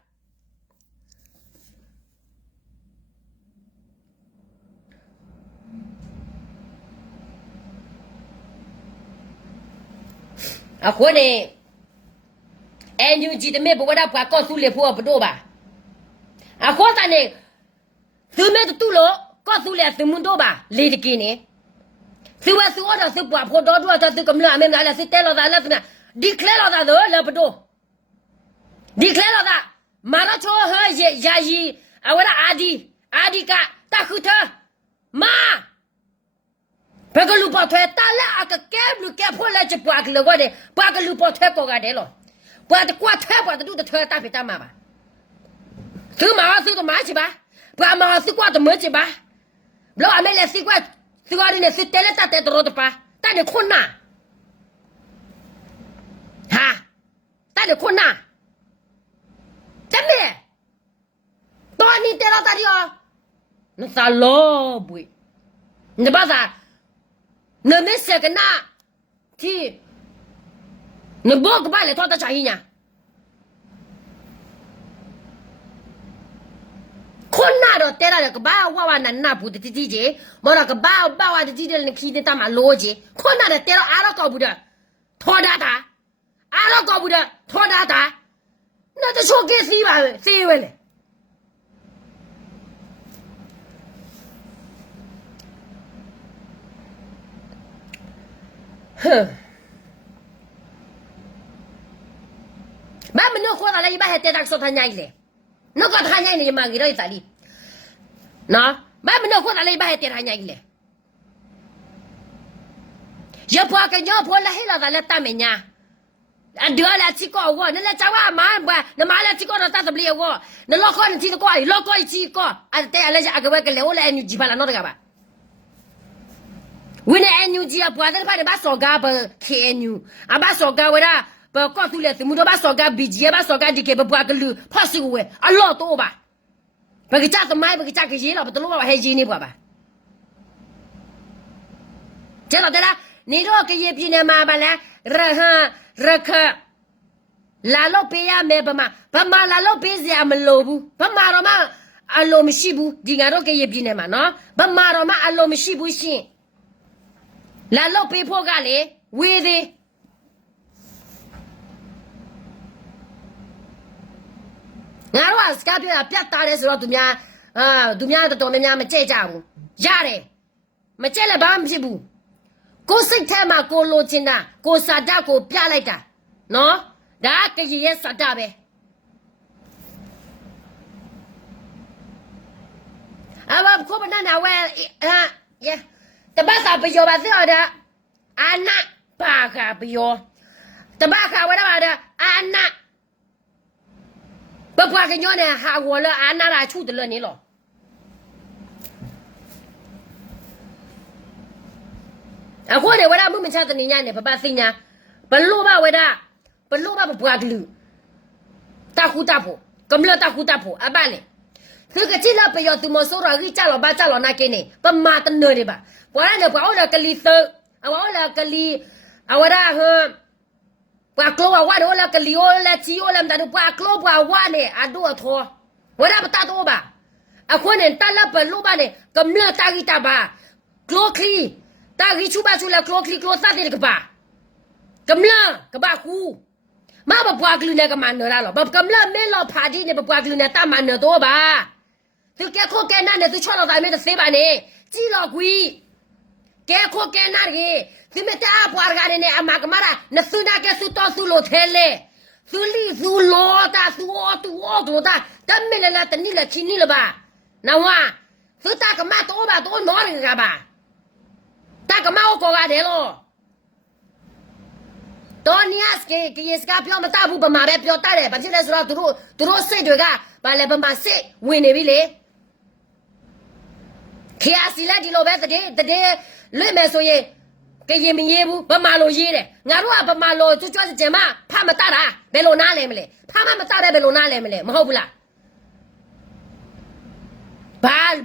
啊，或呢？哎，你记得没？不我那不告诉你婆不多吧？啊，或者呢？什么都多了，告诉你什么多吧？来的给你。是我的是不破多多，他是咁乱，没拿是带了他那什么？你开了他的不多，你开了他，马上说和亚裔啊，我的阿弟个大后头妈。把个路跑腿，打了啊个改破了就把个路过的，把个路跑腿搞个的了，把的挂腿把的路的腿打皮打嘛吧，走马走到马去吧，把马是挂到马去吧，老阿妹来谁挂သူကလည်းစစ်တဲလက်တက်တော်တော့ပါတက်တယ်ခွန်းနာဟာတက်တယ်ခွန်းနာတမဲတော်နီတဲတော့တရီယောနသလောပွေနဘာသာနမေစကနာတီနဘောကပါလေတော့တချာဟင်းညာခွန်းနာတော့တဲရတယ်ကဘာဝဝနနဘူးတတိကြီးမောရကဘာဘာဝတတိတယ်ခီတတမလိုကြီးခွန်းနာတဲ့တဲတော့အားတော့ကောက်ဘူးတဲ့ထော်တာတာအားတော့ကောက်ဘူးတဲ့ထော်တာတာနော်တချို့ကစီးပါပဲစီးပဲလေဟမ်ဘာမနိုခေါ်လာလေဘာဟဲ့တဲ့ဆော့ထညိုင်လေနော်ကထညိုင်နေမှာကြီးတော့တလီနော်ဘာမနိုခေါ်လာလေဘာဟဲ့တဲ့ထညိုင်လေရပွားကညောဖော်လာဟဲလာလာတမညာအဒွာလာချီကောဝနလက်ချဝမန်ဘာနမလာချီကောတော့တတ်ပလီဝနလောခေါန်ချီကောလောခေါချီကောအတဲအလဲအကဘကလေဝလာအန်ယူဂျီပါလာနော်တကပါဝင်းအန်ယူဂျီအပွားတဲ့ဖာဘာစောကာဘခေအန်ယူအဘာစောကာဝရာဘကောတူလေသူမတို့ဘာစောကာဘီဂျီဘာစောကာဒီကေဘပွားကလူဖတ်စီဝဲအလောတော့ပါဘကကြတမိုင်းဘကကြကရေးတော့ဘတလို့ပါဟဲဂျီနေပွားပါကျတော့တဲ့လားနေတော့ကရေပြင်းနေမှာပါလားရဟရခလာလို့ပေးရမယ်ဗမာလာလို့ပေးစရာမလိုဘူးဗမာတော့မှအလိုမရှိဘူးဒီငါတို့ကရေပြင်းနေမှာနော်ဗမာတော့မှအလိုမရှိဘူးရှင်လာလို့ပေးဖို့ကလေဝေးသေးငါတို့ကစကားပြောတာပြတ်သားတယ်ဆိုတော့သူများတော်တော်များများမကြိတ်ကြဘူးရတယ်မကြိတ်လည်းဘာမှမဖြစ်ဘူးကိုစိတ်ထဲမှာကိုလိုချင်တာကိုစာတကိုပြလိုက်တာနော်ဒါကကြီးရဲ့စာတပဲအဘကိုမနာဝဲယတပတ်စာပြောပါစေတော့အာနာပါခါပြောတပတ်ခါဝဲတော့အာနာဘပွားကညောနေဟာဝလအာနာလာချုတယ်နေလို့အခုနေဝရမှုမချတဲ့နေညနေပပစညာဘလို့ပါဝရဘလို့ပါဘွားကလူတခုတဖို့ကမ္လတခုတဖို့အပါလေသူကတိလာပယောသူမဆိုရကြီးကြလောပါကြလောနာကိနေပမာတနေရပါဘွားနေဘွားလာကလီသအဝလာကလီအဝရဟဘွားကလောဝါဒလာကလီအိုလာချီအိုလာမတဘွားကလောဘွားဝါနေအဒိုအထောဝရပတတော့ပါအခုနေတလဘလို့ပါနေကမ္လတဂီတပါကလောခလီတာဂီချူပါချူလာကလောခလီကလောသတဲ့ကပါကမ္လကပါကူမဘပွားကလူနဲ့ကမန်နော်လားဘကမ္လမဲလောဖာဒီနဲ့ဘပွားကလူနဲ့တမန်နော်တော့ပါသူကဲခိုကဲနာနဲ့သူချောတော့တိုင်းမဲ့သေပါနေကြည့်တော့ကွီကဲခိုကဲနာကြီးသူမတာပွားကနေနဲ့အမကမရာနသုနာကဲစုတော့စုလို့ထဲလေသူလီသူလောတာသူအော်တော့တာတမင်လာတနိလာချင်းနိလပါနော်ဝါသူတာကမတော့ပါတော့နော်ရကပါတာကမောကိုရတယ်လို့တော်နီယစကေယစကပြောမတဘူးဗမာပဲပြောတတ်တယ်ဘာဖြစ်လဲဆိုတော့သူတို့စိတ်တွေကဘာလဲဗမာစိတ်ဝင်နေပြီလေခရစီလာဒီလိုပဲတဲ့လွတ်မယ်ဆိုရင်ကရင်မရေးဘူးဗမာလိုရေးတယ်ငါတို့ကဗမာလိုကျွတ်ကြင်မဖမတတာဘယ်လိုနားလဲမလဲဖမတတဲ့ဘယ်လိုနားလဲမလဲမဟုတ်ဘူးလား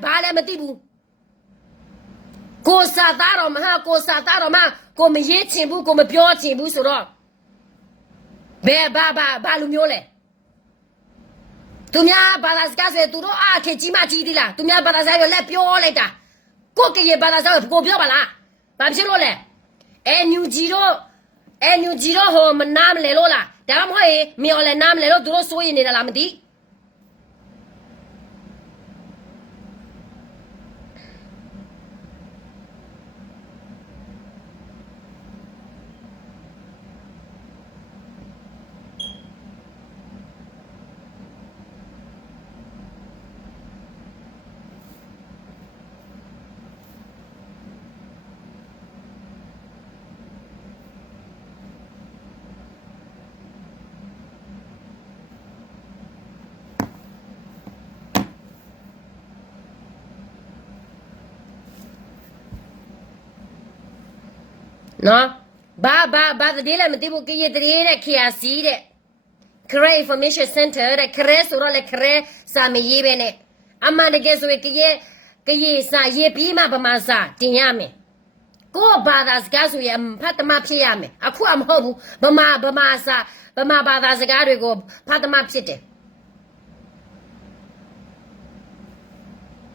ဘာလဲမသိဘူးကိုစာသားတော့မဟာကိုစာသားတော့မကိုမရေးချင်ဘူးကိုမပြောချင်ဘူးဆိုတော့ဘယ်ဘာလူမျိုးလဲသူများဘာသာစကားဆိုသူတို့အခက်ကြီးမကြီးသေးလားသူများဘာသာစကားရောလက်ပြောလိုက်တာကိုကရေဘာသာစကားကိုပြောပါလားဘာဖြစ်လို့လဲအန်ယူဂျီတော့ဟိုမနားမလဲလို့လားဒါမှမဟုတ်ရင်မြော်လဲနားမလဲလို့သူတို့စိုးရင်နေတာလားမသိ နော်ဘာတည်းလဲမသိဘူးကရတဲ့ KRC တဲ့ Career Information Center တဲ့ Career ဆိုတော့လေ Career စာမရေးပဲနဲ့အမှန်တကယ်ဆိုရင်ကရစာရေးပြီးမှဗမာစာတင်ရမယ်ကိုဘာသာစကားဆိုရင်ဖတ်တမဖြစ်ရမယ်အခုမဟုတ်ဘူးဗမာစာဗမာဘာသာစကားတွေကိုဖတ်တမဖြစ်တယ်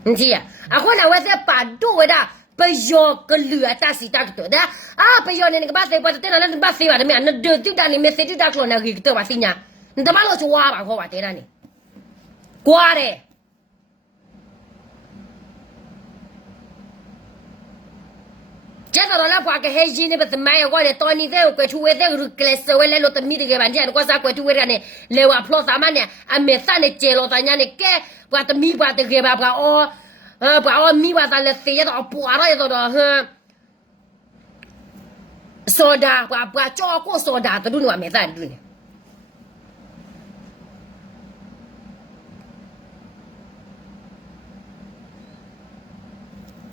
唔知啊，啊，可能我在把多的不要个绿啊，但是大个多的啊，不要那个把谁把这那把谁把的面，那丢到你们谁丢到可能个多把谁呢？你他妈老去挖吧，我挖对了你，刮的。接到了刮个黑心的不是买我的，当你在过去为这个个社会来落的米的个问题，我啥过去为了呢？来挖破啥嘛呢？啊，没啥的接了，咱家呢给。把的米把的给把哦，把米把它来塞到剥了一道的呵，烧的把焦锅烧的都弄完没咱弄的。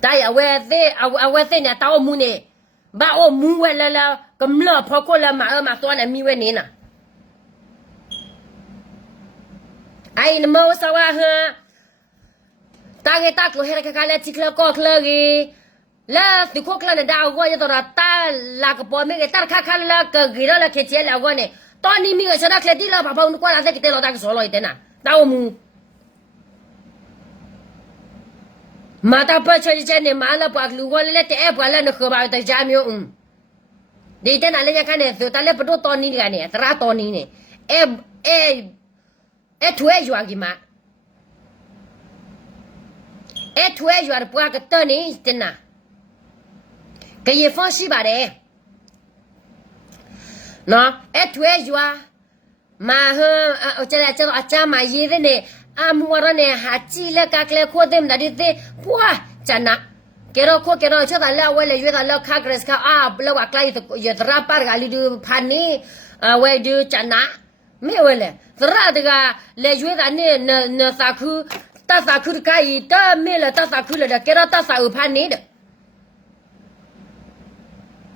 但是我在那到木呢，把我木完了，咁了跑过来嘛多那米完呢呐。哎，那么我说话呵，大概大哥还来看看来，几克高克个，那最可可能大我就到那大那个包面个，大看看那个给了那开钱了我呢，当你米个现在开地了，爸爸我过来再给带老大个说了一点呐，大我们，马大不吃钱呢，马了不路过来带不来那喝吧在家没有你在哪里看呢？就咱俩不都当你个呢，啥当你呢？突然就给嘛，突然就不个等你真呐，给也放心吧的，喏，突然就嘛呵这阿家嘛爷的呢，我了呢还记了个个可dem那的哇真呐，给了吃咱俩为了约咱俩看个看啊，不了话来也是拉巴个里头盘呢，为就真呐。没有了，是那这个来觉得那啥口大啥口的可以的没了大啥口了的，给他大啥有盘你的，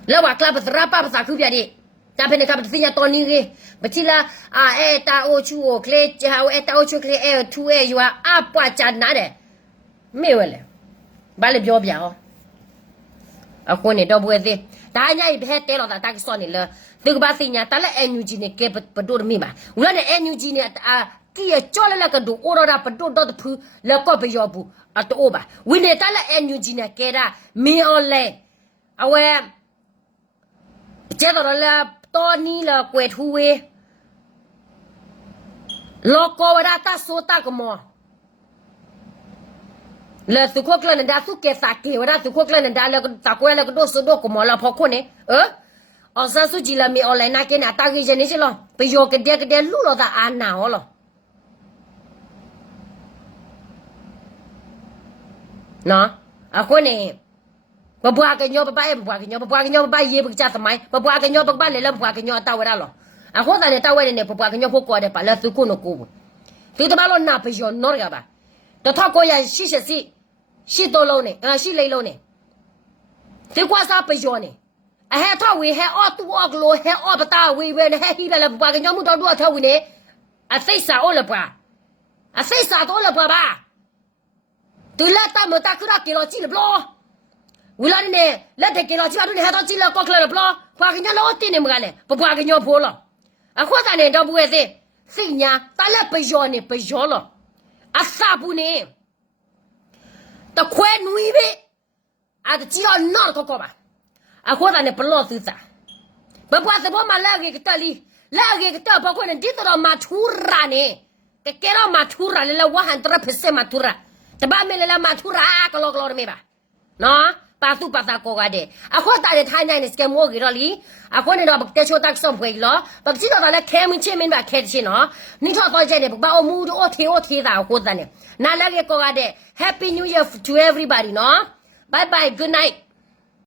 那话可不是那把啥口别的，但是那个不是人家当你的，不是啦啊大我去我克来，大我去克来土有不加拿的，没有了，把你标哦，过年都不会的，大家一边带了大个说你了。这个把谁呢？咱俩NUG呢，给不多的明白。我那NUG呢给叫了那个多，我让他不多的铺，那个不要不多吧。我呢，咱俩NUG呢，给他没有来，我接到了到你了，鬼土喂，老高我那大说大个么？了苏克克人家苏给啥给我那苏克克人家那个咋过来那个多说多个么了跑过呢？哦，上手机了没？哦，来那给那打给人去了，不要给点录了的安拿好了。喏，可呢，不给鸟不把也不给鸟，不给鸟不把也不加什么，不给鸟不把来了不给鸟打回来了。或者呢打回来呢不给鸟不过的把那是过那过，所以他把了那不要弄个吧，到他过呀洗多了呢，洗累了呢，这挂啥不要呢？还他为还多个罗还不大为呢还黑了不把个鸟木到多他为呢谁杀我了吧谁杀多了吧对了他们大个给了几了不为了呢那得给了几了还到几了过来了不把个鸟老点呢么干呢不把个鸟破了或者呢都不会是谁呢咱俩不要呢不要了啥不呢他快努一呗只要闹个吧或者呢不老是啥，不管是我们那个这里，那个这包括呢，这到马出来呢，给到马出来了，我喊多少%马出来，这把没了马出来个老的没吧？喏，把苏把啥过来的，或者呢，他那是给我给了哩，或者呢，不给说打上回了，不知道他来开门前面吧开去呢，你说到这里不把我母的我贴啥或者呢，那个过来的 ，Happy New Year to everybody 喏，Bye bye，Good night。